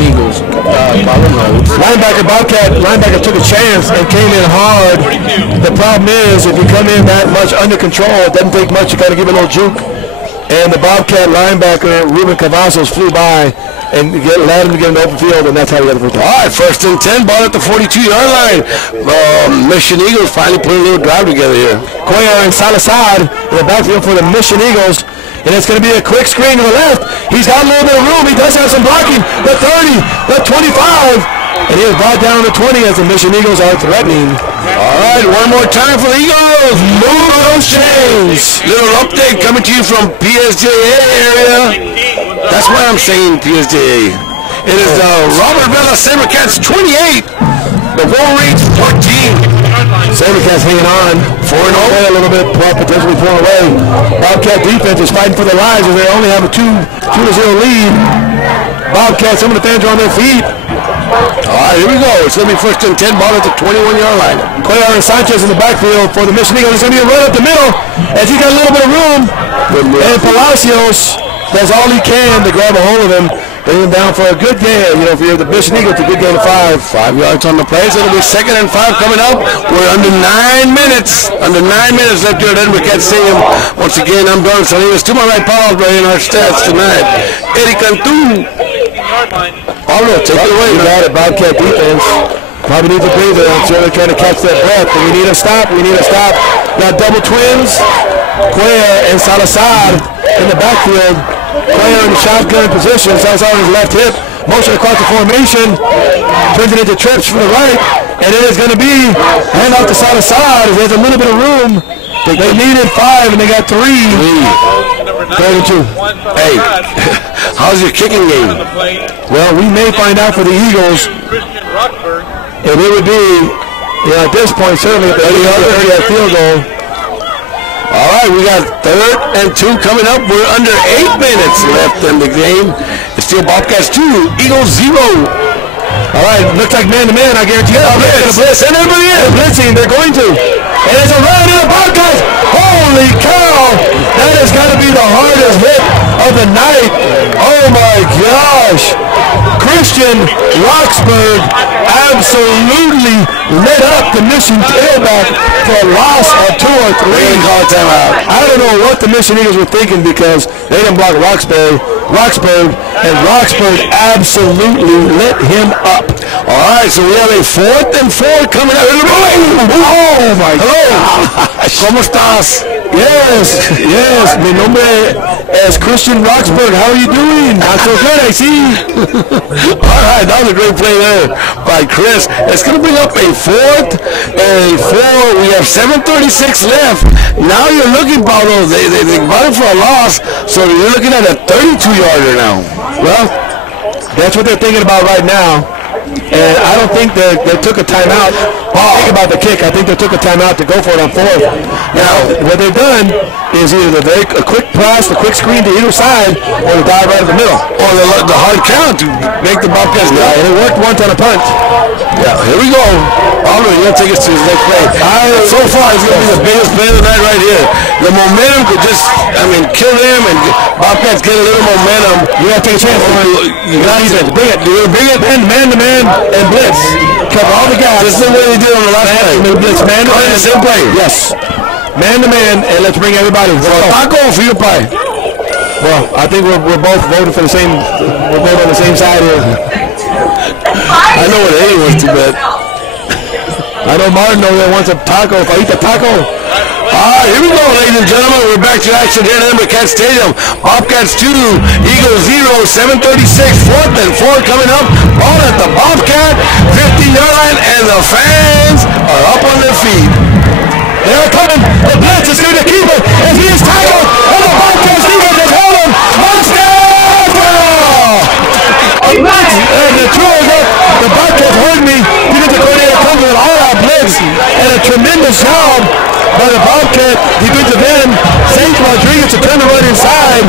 Eagles. Linebacker took a chance and came in hard. The problem is, if you come in that much under control, it doesn't take much. You got to give it a little juke. And the Bobcat linebacker, Ruben Cavazos, flew by and allowed him to get in the open field, and that's how he got the first down. All right, 1st and 10, ball at the 42-yard line. Mission Eagles finally put a little drive together here. Cuellar and Salazar in the backfield for the Mission Eagles. And it's going to be a quick screen to the left. He's got a little bit of room. He does have some blocking. The 30, the 25. And he is brought down to 20 as the Mission Eagles are threatening. All right, one more time for the Eagles. Move those chains. Little update coming to you from PSJA area. That's why I'm saying PSJA. It is the Robert Vela SaberCats 28. The Wolverines 14. SaberCats hanging on. 4-0. A little bit, potentially 4 away. Bobcat defense is fighting for their lives as they only have a 2-0 lead. Bobcats, some of the fans are on their feet. All right, here we go. It's going to be 1st and 10, ball at the 21-yard line. Cuellar and Sanchez in the backfield for the Mission Eagles. It's going to be a run up the middle as he got a little bit of room. And Palacios does all he can to grab a hold of him. bring them down for a good game. You know, if you're the Mission Eagles, it's a good game of 5. 5 yards on the play. So it'll be 2nd and 5 coming up. We're under 9 minutes. Under 9 minutes left here at Edinburg Stadium. Once again, I'm Don Salinas. To my right, Paul in our stats tonight. Eddie Cantu. Pablo, take it away. You got it, Bobcat defense. Probably needs a breather. I'm sure they're trying to catch that breath. But we need a stop. We need a stop. Got double twins. Cuellar and Salazar in the backfield. Cuellar in the shotgun position. Salazar on his left hip. Motion across the formation. Turns it into trips from the right. And it is going to be hand off to Salazar. There's a little bit of room. They needed 5 and they got 3. 32. Hey, how's your kicking game? Well, we may find out for the Eagles. And it would be, at this point, certainly if they already had field goal. All right, we got 3rd and 2 coming up. We're under 8 minutes left in the game. It's still Bobcats 2, Eagles 0. All right, looks like man-to-man, I guarantee you. Blitz, and everybody is blitzing, they're going to. And it's a run in the Bobcats. Holy cow! That has got to be the hardest hit of the night. Oh my gosh! Christian Roxburgh absolutely lit up the Mission tailback for a loss of 2 or 3. I don't know what the Mission Eagles were thinking because they didn't block Roxburgh, and Roxburgh absolutely lit him up. All right, so we have a 4th and 4 coming up. Oh my gosh! ¿Cómo estás? Yes. Mi nombre es Christian Roxburgh. How are you doing? Not so good, I see. All right, that was a great play there by Chris. It's going to bring up a 4th and 4. We have 7:36 left. Now you're looking, Paulo. They got it for a loss, so you're looking at a 32-yarder now. Well, that's what they're thinking about right now. And I don't think they took a timeout. Think about the kick. I think they took a timeout to go for it on 4th. Now, what they've done is either a quick pass, a quick screen to either side, or the dive right in the middle. Or the hard count to make the Bobcats go. Yeah, and it worked once on a punt. Yeah, here we go. Paulo, you're going to take us to his next play. So far, it's going to be the biggest play of the night right here. The momentum could just, kill them, and Bobcats get a little momentum. You got to take a chance. You got to bring it. Bring it Man-to-man and blitz. Cover all the guys. This is the way they did on the last play. Blitz, man-to-man. Same play. Yes. Man-to-man, and let's bring everybody. Taco or field pie? Well, I think we're both voting for the same. We're both on the same side here. I know what Eddie wants to bet. I know Martin over there wants a taco. If I eat the taco. Here we go, ladies and gentlemen. We're back to action here at Edinburg Stadium. Bobcats 2, Eagles 0, 7:36, 4th and 4 coming up. Ball at the Bobcat 50-yard line, and the fans are up on their feet. They're coming. The blitz is going to keep it as he is tackled. And the Bobcats defense has held him. And the truth is, the Bobcats heard me. Defensive coordinator comes with an all-out blitz and a tremendous job by the Bobcat defensive end, St. Rodriguez, to turn the run inside,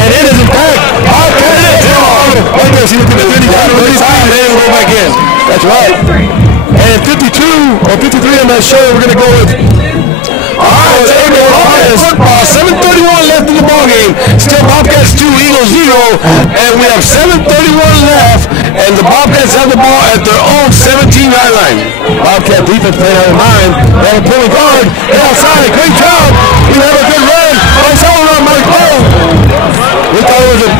and it is in fact Bobcat. Right there, see the 30-yard and then roll back in. That's right. And 52 or 53, I'm not sure. We're going to go with. All right, football. 7:31 left in the ball game. Still Bobcats 2, Eagles 0, and we have 7:31 left, and the Bobcats have the ball at their own 17-yard line. Bobcat defense playing out of mind. They have a pulling guard. They're outside. Great job. We have a good run. We thought it was a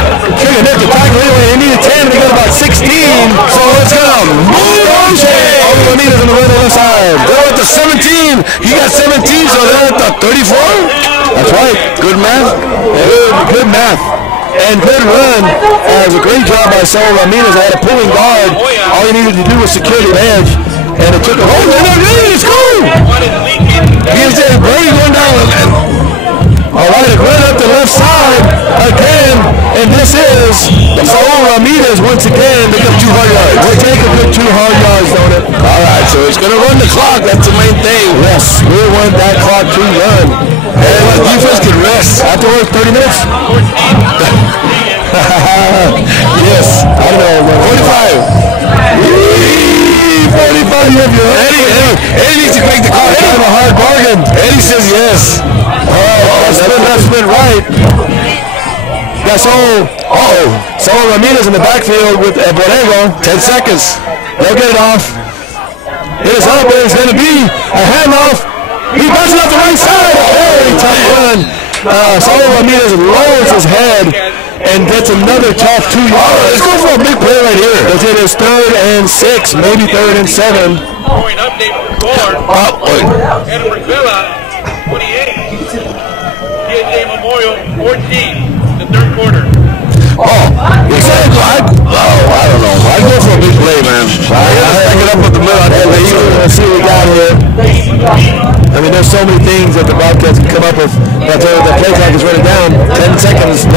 trigger nip to tackle anyway. They needed 10, and they got about 16. So let's get them. Move on, Jay. All we need is on the right other side. They're at the 17. You got 17, so they're at the 34. That's right. Good math. Good math. And good run. It was a great job by Saul Ramirez. I had a pulling guard. All he needed to do was secure the edge. And it took a hold. It's going. Here's that Brady going down. All right, it went up the left side again. And this is Saul Ramirez once again. They got 2 hard yards. They take a good 2 hard yards, don't it? All right, so it's going to run the clock. That's the main thing. Yes, we want that clock to run. And the defense can rest. Afterwards, 30 minutes? Yes, I don't know. 45. 45, Eddie needs to make the call. Kind of a hard bargain. Eddie says yes. All right, that's been right. got Saul Ramirez in the backfield with Borrego. 10 seconds. They'll get it off. It is up, it's going to be a handoff. He bounces off the right side. Very tough run. Saul Ramirez lowers his head and gets another tough 2 yards. Let's go for a big play right here. It is 3rd and 6, maybe 3rd and 7. Point update for score. Edinburg Villa, 28. TJ Memorial, 14. The third quarter. Exactly. I don't know. I go for a big play, man. I gotta stack it up with the middle. Let's see what we got here. I mean, there's so many things that the Bobcats can come up with. But the play clock is running down. 10 seconds, 9.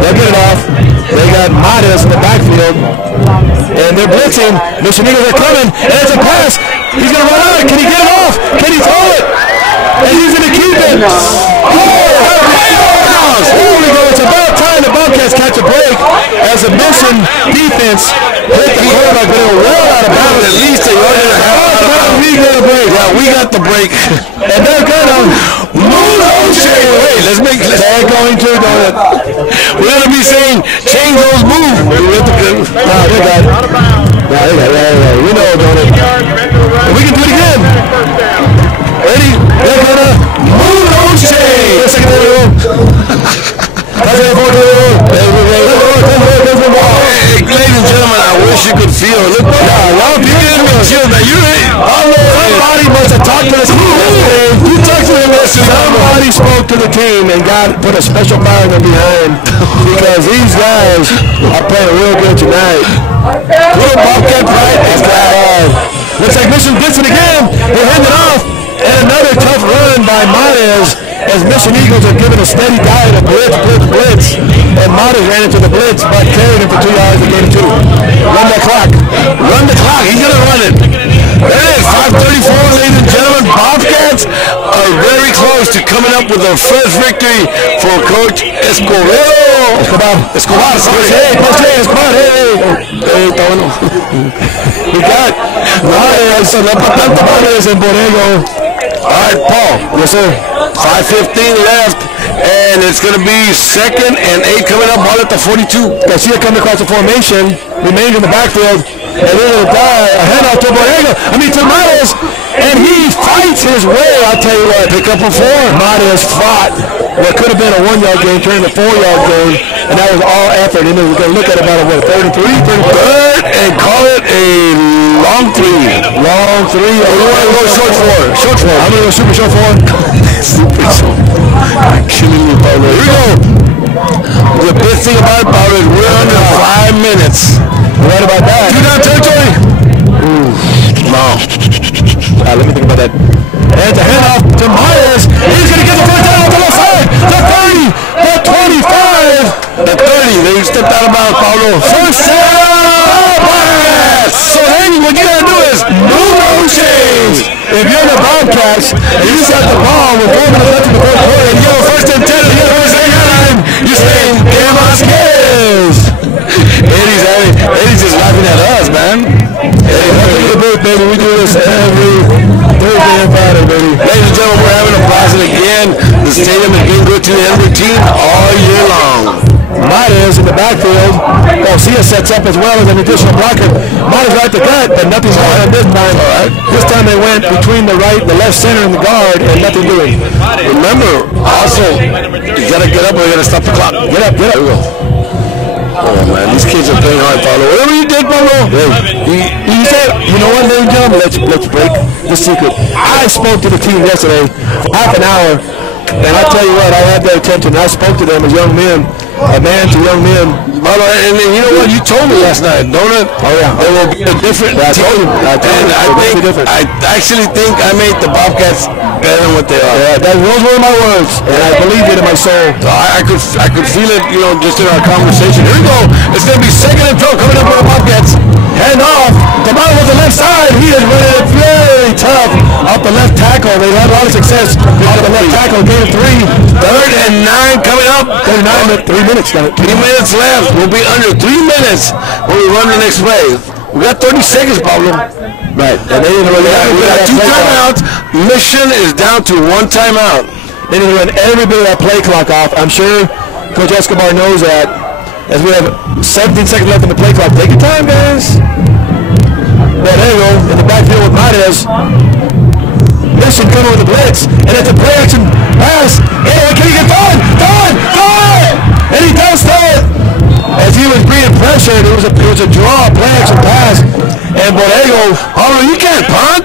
They'll get it off. They got Matas in the backfield. And they're blitzing. Mission Eagles are coming. And it's a pass. He's going to run out. Can he get it off? Can he throw it? And he's going to keep it. Holy God, it's about time the Bobcats catch a break as the Mission defense hit the quarterback, but it'll roll out of bounds. At least a yard and a half. We got a break. Yeah, we got the break. And they're gonna move those chains. Wait, they're going to do it. We're gonna be saying change those moves. No, they got it. No, they got it. We know, don't it? We can do it again. Ready? They're gonna move those chains. Hey, ladies and gentlemen, I wish you could feel. Look, y'all giving me a chill that you ain't. Somebody must have talked to the team. You talked to them yesterday. Somebody spoke to the team and put a special fire in them behind because these guys are playing real good tonight. Little Bobcat pride is that. Looks like Mission blitzing again. They're handing off. And another tough run by Matas as Mission Eagles are giving a steady diet of blitz. And Matas ran into the blitz but carried him for 2 yards and gave him 2. Run the clock. He's going to run it. There it is. 5:34, ladies and gentlemen. Bobcats are very close to coming up with their first victory for Coach Escobar. Sorry. Hey, Escobar. Hey, we got Matas and Borrego. All right, Paul. Yes, sir. 5:15 left, and it's going to be 2nd and 8 coming up. Ball at the 42. Garcia coming across the formation, remains in the backfield, and they're going to die. A handoff to Borrego. To Matas, and he fights his way. I'll tell you what, pick up a 4. Matas fought what could have been a 1-yard game, turned a 4-yard game, and that was all effort. And then we're going to look at about a 3rd and 3, 3rd, and call it a long 3. Long 3. We're going to go short 4. Short 4. I'm going to go super short 4. Super short. You're killing me, Paulo. Here we go. The best thing about it, Paulo, is we're under 5 minutes. Right about that. 2 down territory. No. Let me think about that. And it's a handoff to Myers. He's going to get the first down on the left side. The 30, the 25, the 30. They stepped out of bounds, Paulo. First down. So then what you got to do is move those chains. If you're the Bobcats and you got the ball with 4 minutes left in the first quarter and you're first and 10 and you're first and 9, you're saying, "Give us skills." Eddie's just laughing at us, man. Baby, we do this every Thursday and Friday, baby. Ladies and gentlemen, we're having a blast again. The stadium has been good to the Edinburg team all year long. Matas in the backfield. Garcia sets up as well as an additional blocker. Matas right to gut, but nothing's going on this time. This time they went between the right, the left center, and the guard, and nothing doing. Remember, also, you got to get up or you got to stop the clock. Get up. There we go. Oh, man, these kids are playing hard, Paulo. Whatever you did, Paulo. He said, you know what, ladies and gentlemen, let's break the secret. I spoke to the team yesterday for half an hour, and I tell you what, I had their attention. I spoke to them as young men, a man to young men. And you know what, you told me last night, don't it? Oh, yeah. They will be a different team. I actually think I made the Bobcats better than what they are. Yeah, those were my words, and I believed it in my soul. So I could feel it, just in our conversation. Here we go. It's going to be 2nd and 12 coming up for the Bobcats. Hand off. The ball with the left side. He is running very tough off the left tackle. They had a lot of success off the left tackle. Game 3. 3rd and 9 coming up. 39, 3 minutes. 3 minutes left. We'll be under 3 minutes when we run the next play. We got 30 seconds, Pablo. Right. And they didn't really we got 2 timeouts. Mission is down to 1 timeout. They didn't run every bit of that play clock off. I'm sure Coach Escobar knows that. As we have 17 seconds left in the play clock. Take your time, guys. There you go. In the backfield with Martinez. Mission coming with the blitz. And it's a play action pass. Hey, can he get going? And he does that. As he was being pressured, it was a draw, play action pass. And Borrego, you can't punt.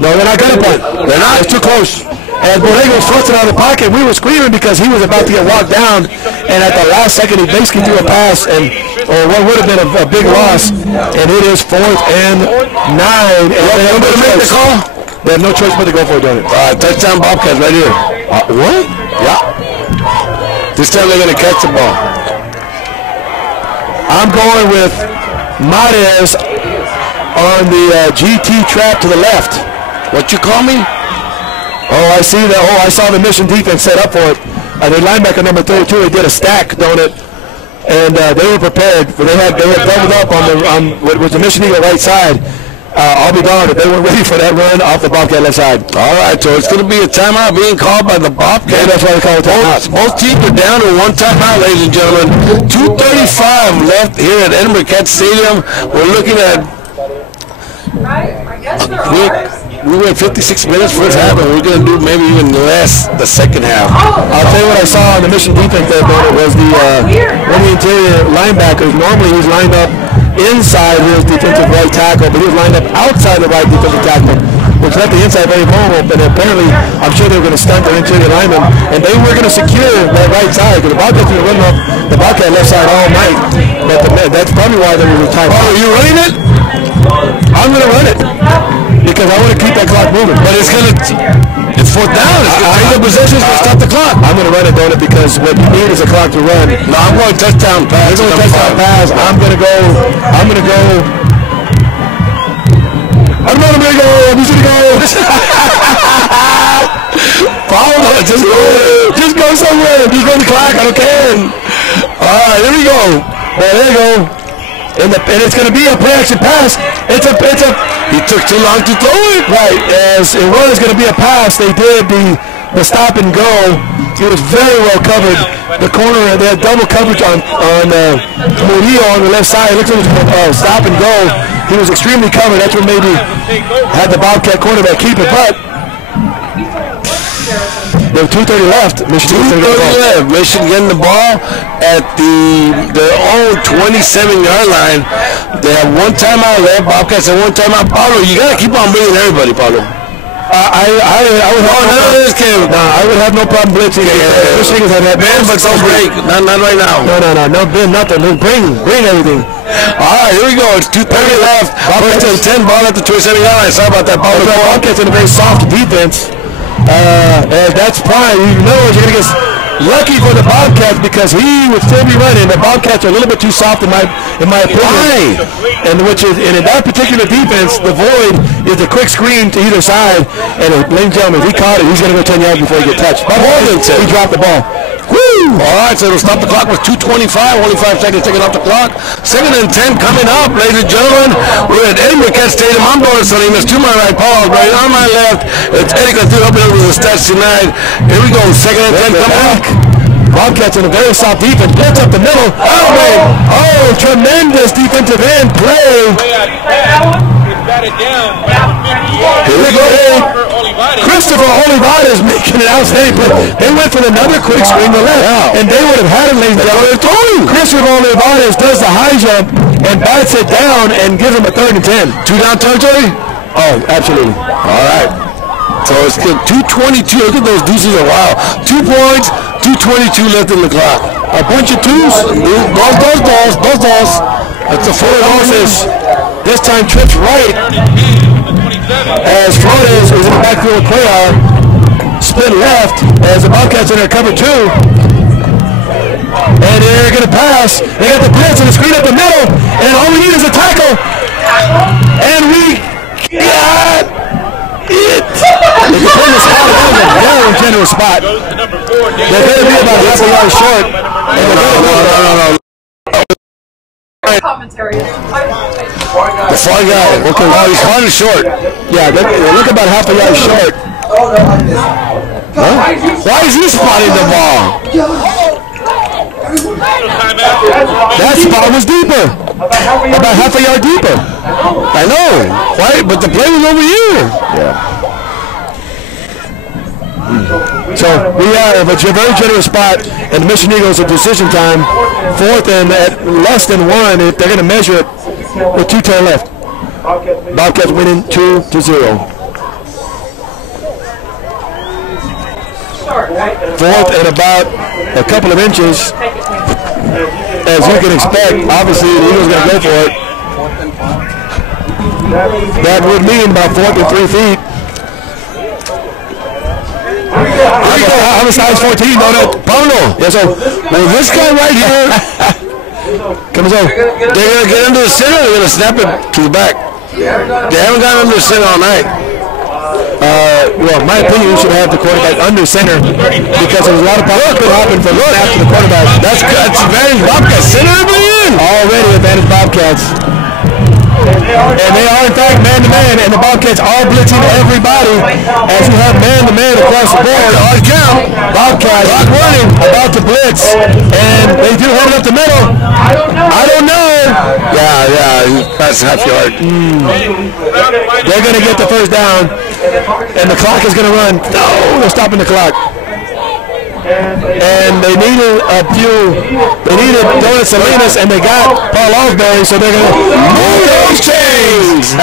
No, they're not going to punt. They're not. It's too close. And Borrego was thrusting out of the pocket. We were screaming because he was about to get walked down. And at the last second, he basically threw a pass, or what would have been a big loss. And it is 4th and 9. And they have no choice. The call? They have no choice but to go for it, don't it? Touchdown Bobcats right here. What? Yeah. This time they're going to catch the ball. I'm going with Martinez on the GT trap to the left. What you call me? Oh, I see that. Oh, I saw the Mission defense set up for it. The linebacker number 32, they did a stack, don't it? And they were prepared. They had doubled up on what was the Mission Eagle right side. I'll be darned if they weren't ready for that run off the Bobcat left side. All right, so it's going to be a timeout being called by the Bobcat. Yeah, that's why they call it timeout. Both teams are down to one timeout, ladies and gentlemen. 2:35 left here at Edinburg Stadium. We're looking at. We went 56 minutes first half, and we're going to do maybe even less the second half. I'll tell you what I saw on the Mission defense there, though, was one of the interior linebackers. Normally he's lined up inside his defensive right tackle, but he was lined up outside the right defensive tackle, which left the inside very vulnerable. But apparently, I'm sure they were going to stunt their interior lineman, and they were going to secure that right side because the Bobcats were running off the Bobcat left side all night. But that's probably why they were retired. Oh, are you running it? I'm going to run it because I want to keep that clock moving. But it's 4th down. It's going to take the possessions to stop the clock. I'm going to run it, don't it, because what you need is a clock to run. No, I'm going touchdown pass. You're going touchdown pass. I'm going to go. I'm going to go. He's going to go. Follow that. Just go somewhere. Just go to the clock. I don't care. All right, here we go. There you go. And it's going to be a play action pass. It's a. He took too long to throw it. Right. As it was going to be a pass, they did the stop and go. It was very well covered. The corner, they had double coverage on Murillo on the left side. It looked like it was stop and go. He was extremely covered. That's what maybe had the Bobcat cornerback keep it. But there were 2:30 left. Michigan 2:30 left. Michigan getting the ball at their own 27-yard line. They have one timeout left. Bobcats have one timeout. Paulo, you got to keep on bringing everybody, Paulo. I would have no problem blitzing. Michigan had that Ben, but don't break. Not right now. No, Ben, nothing. Bring everything. All right, here we go. It's 2:30 left. First and 10, ball at the 27-yard line. Sorry about that, Paulo. Bobcats in a very soft defense. And that's prime. You know you're going to get lucky for the Bobcats because he would still be running. The Bobcats are a little bit too soft in my opinion. And in that particular defense, the void is a quick screen to either side. And ladies and gentlemen, if he caught it, he's going to go 10 yards before he gets touched. But he dropped the ball. Woo! All right, so it'll stop the clock with 2:25. Only 5 seconds taken off the clock. 2nd and 10 coming up, ladies and gentlemen. We're at Edinburg Stadium. I'm Boris Salinas. To my right, Paul right on my left. It's Eddie Couture up there with the stats tonight. Here we go. 2nd and 10 coming up. Bobcats in a very soft defense. Blitz up the middle. Oh, tremendous defensive end play. Here we go. Christopher Olivares making an outstanding play. They went for another quick screen to the left, and they would have had it, ladies and gentlemen. Christopher Olivares does the high jump and bats it down and gives him a 3rd and 10. 2 down territory? Oh, absolutely. All right. So it's good. 2:22. Look at those deuces. Wow. 2 points. 2:22 left in the clock. A bunch of twos. Dos. That's a 4 losses. This time trips right as Flores is in the backfield with Cuellar. Spin left as the Bobcats in their cover 2. And they're going to pass. They got the blitz and the screen up the middle. And all we need is a tackle. And we got it. They can put this out of the very generous spot. They're going to be about half a yard short. No. Commentary. The far guy. Okay, well, he's kind of short. Yeah, they look about half a yard short. Huh? Why is he spotting the ball? that spot was deeper. About half a yard deeper. I know. Why? But the play was over here. Yeah. So we have a very generous spot, and the Mission Eagles at decision time, 4th and at less than 1 if they're going to measure it with 2:10 left. Bobcats winning 2-0. 4th and about a couple of inches, as you can expect. Obviously, the Eagles going to go for it. That would mean about 4th and 3 feet. I'm a size 14, don't it? Pablo. Yes, sir. Well, this guy right here, Come on. they're going to get into the center, they're going to snap it to the back. They haven't gotten under the center all night. Well, in my opinion, we should have the quarterback under center because there's a lot of power that could happen from after the quarterback. That's advantage Bobcats. Center everybody in. Already advantage Bobcats. And they are, in fact, man-to-man, and the Bobcats are blitzing everybody as you have man-to-man across the board. Hard count. Bobcats running about to blitz, and they do have it up the middle. I don't know. Yeah, that's half yard. They're going to get the first down, and the clock is going to run. No, they're stopping the clock. And they needed a few. They needed Donuts Salinas, and they got Paul Osbury, so they're going to move those chains.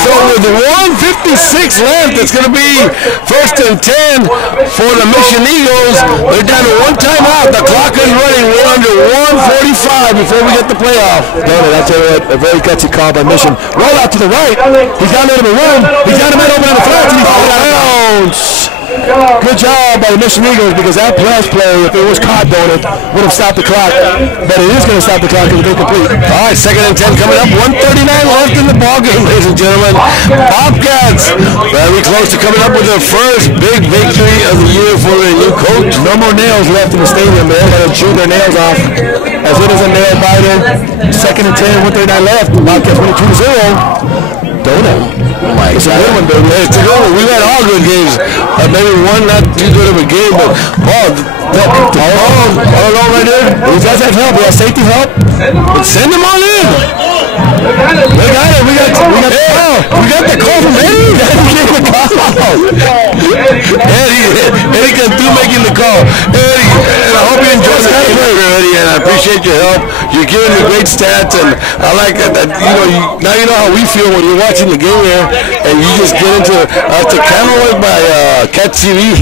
So with the 1:56 left, it's going to be 1st and 10 for the Mission Eagles. They're down to 1 timeout. The clock is running. We're under 1:45 before we get the playoff. Donut, I tell you what, a very gutsy call by Mission. Roll out to the right. He's got to let him run. He's got him open in the flats, and he's out of bounds. Good job by the Mission Eagles, because that pass play, if it was caught, Donut, would have stopped the clock. But it is going to stop the clock because it's incomplete. All right, 2nd and 10 coming up. 1:39 left in the ballgame, ladies and gentlemen. Bobcats very close to coming up with their first big victory of the year for their new coach. No more nails left in the stadium. They're going to chew their nails off as it is a nail biter. 2nd and 10, 1:39 left. Bobcats winning 2-0. Donut. Oh my God. It's a good one, baby. It's a good one. We've had all good games. Maybe one not too good of a game, but all along right there. He does have help. He has safety help. Send them all in. We got it. We got the call from Eddie. Eddie Cantu making the call. Eddie, and I hope you enjoy the game, Eddie, and I appreciate your help. You're giving me great stats, and I like that. Now you know how we feel when you're watching the game here, and you just get into the camera work by Cat TV.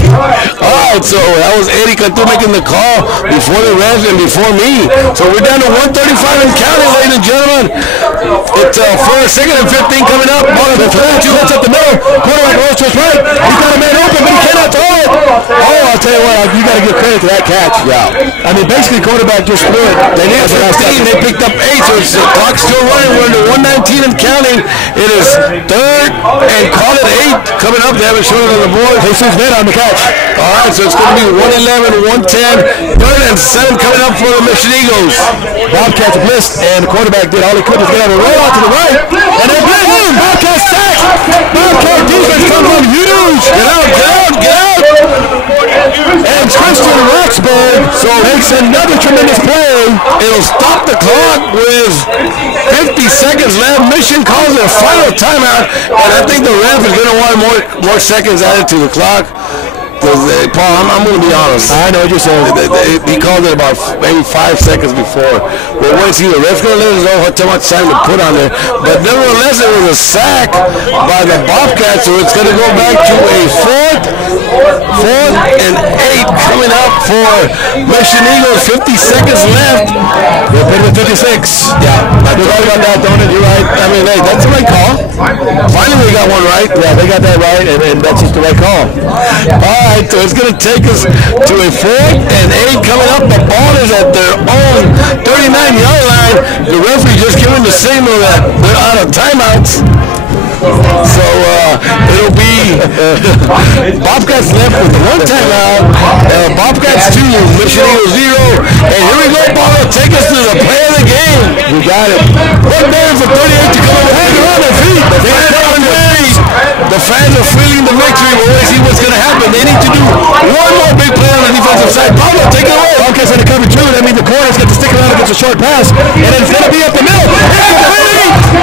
All right, so that was Eddie Cantu making the call before the refs and before me. So we're down to 1:35 and counting, ladies and gentlemen. It's for 2nd and 15 coming up. Ball at the 22. That's up the middle. Quarterback rolls to his right. He's got a man open, but he cannot throw it. Oh, I'll tell you what, you got to give credit to that catch. Yeah. I mean, basically, quarterback just threw it. They needed 15. They picked up 8, so the clock's still running. We're under 1:19 and counting. It is 3rd and call it 8 coming up. They haven't shown it on the board. Jesus Ben on the catch. All right, so it's going to be 1:11, 1:10, 3rd and 7 coming up for the Mission Eagles. Bobcats blitzed, and the quarterback did all he could to get out of a roll out to the right. And then blitz. Bobcat sack. Bobcat defense comes on huge. Get out. And Tristan Roxburgh makes another tremendous play. It'll stop the clock with 50 seconds left. Mission calls a final timeout, and I think the ref is going to want more seconds added to the clock. Paul, I'm going to be honest. I know what you're saying. He called it about maybe 5 seconds before. Well, once the ref's going to let us know how much time to put on there. But nevertheless, it was a sack by the Bobcats, so it's going to go back to a 4th and 8 coming up for Mission Eagles. 50 seconds left. They're putting with 56. Yeah, You're right about that, don't it? You're right. I mean, hey, that's the right call. Finally, we got one right. Yeah, they got that right, and that's just the right call. All right, so it's going to take us to a 4th and 8 coming up. The ball is at their own 39-yard line. The referee just giving the signal that they're out of timeouts. So it'll be Bobcats left with 1 timeout. Bobcats 2, Mission Eagles 0. And here we go, Paul. Take us to the play of the game. We got it. 1 minute for 38 to come on. They're on their feet. The fans are feeling the victory. We're going to see what's going to happen. They need to do one more big play on the defensive side. Pablo, take it away. Bobcats in the cover 2. That means the corners get to stick around against the a short pass, and it's going to be up the middle. Incomplete!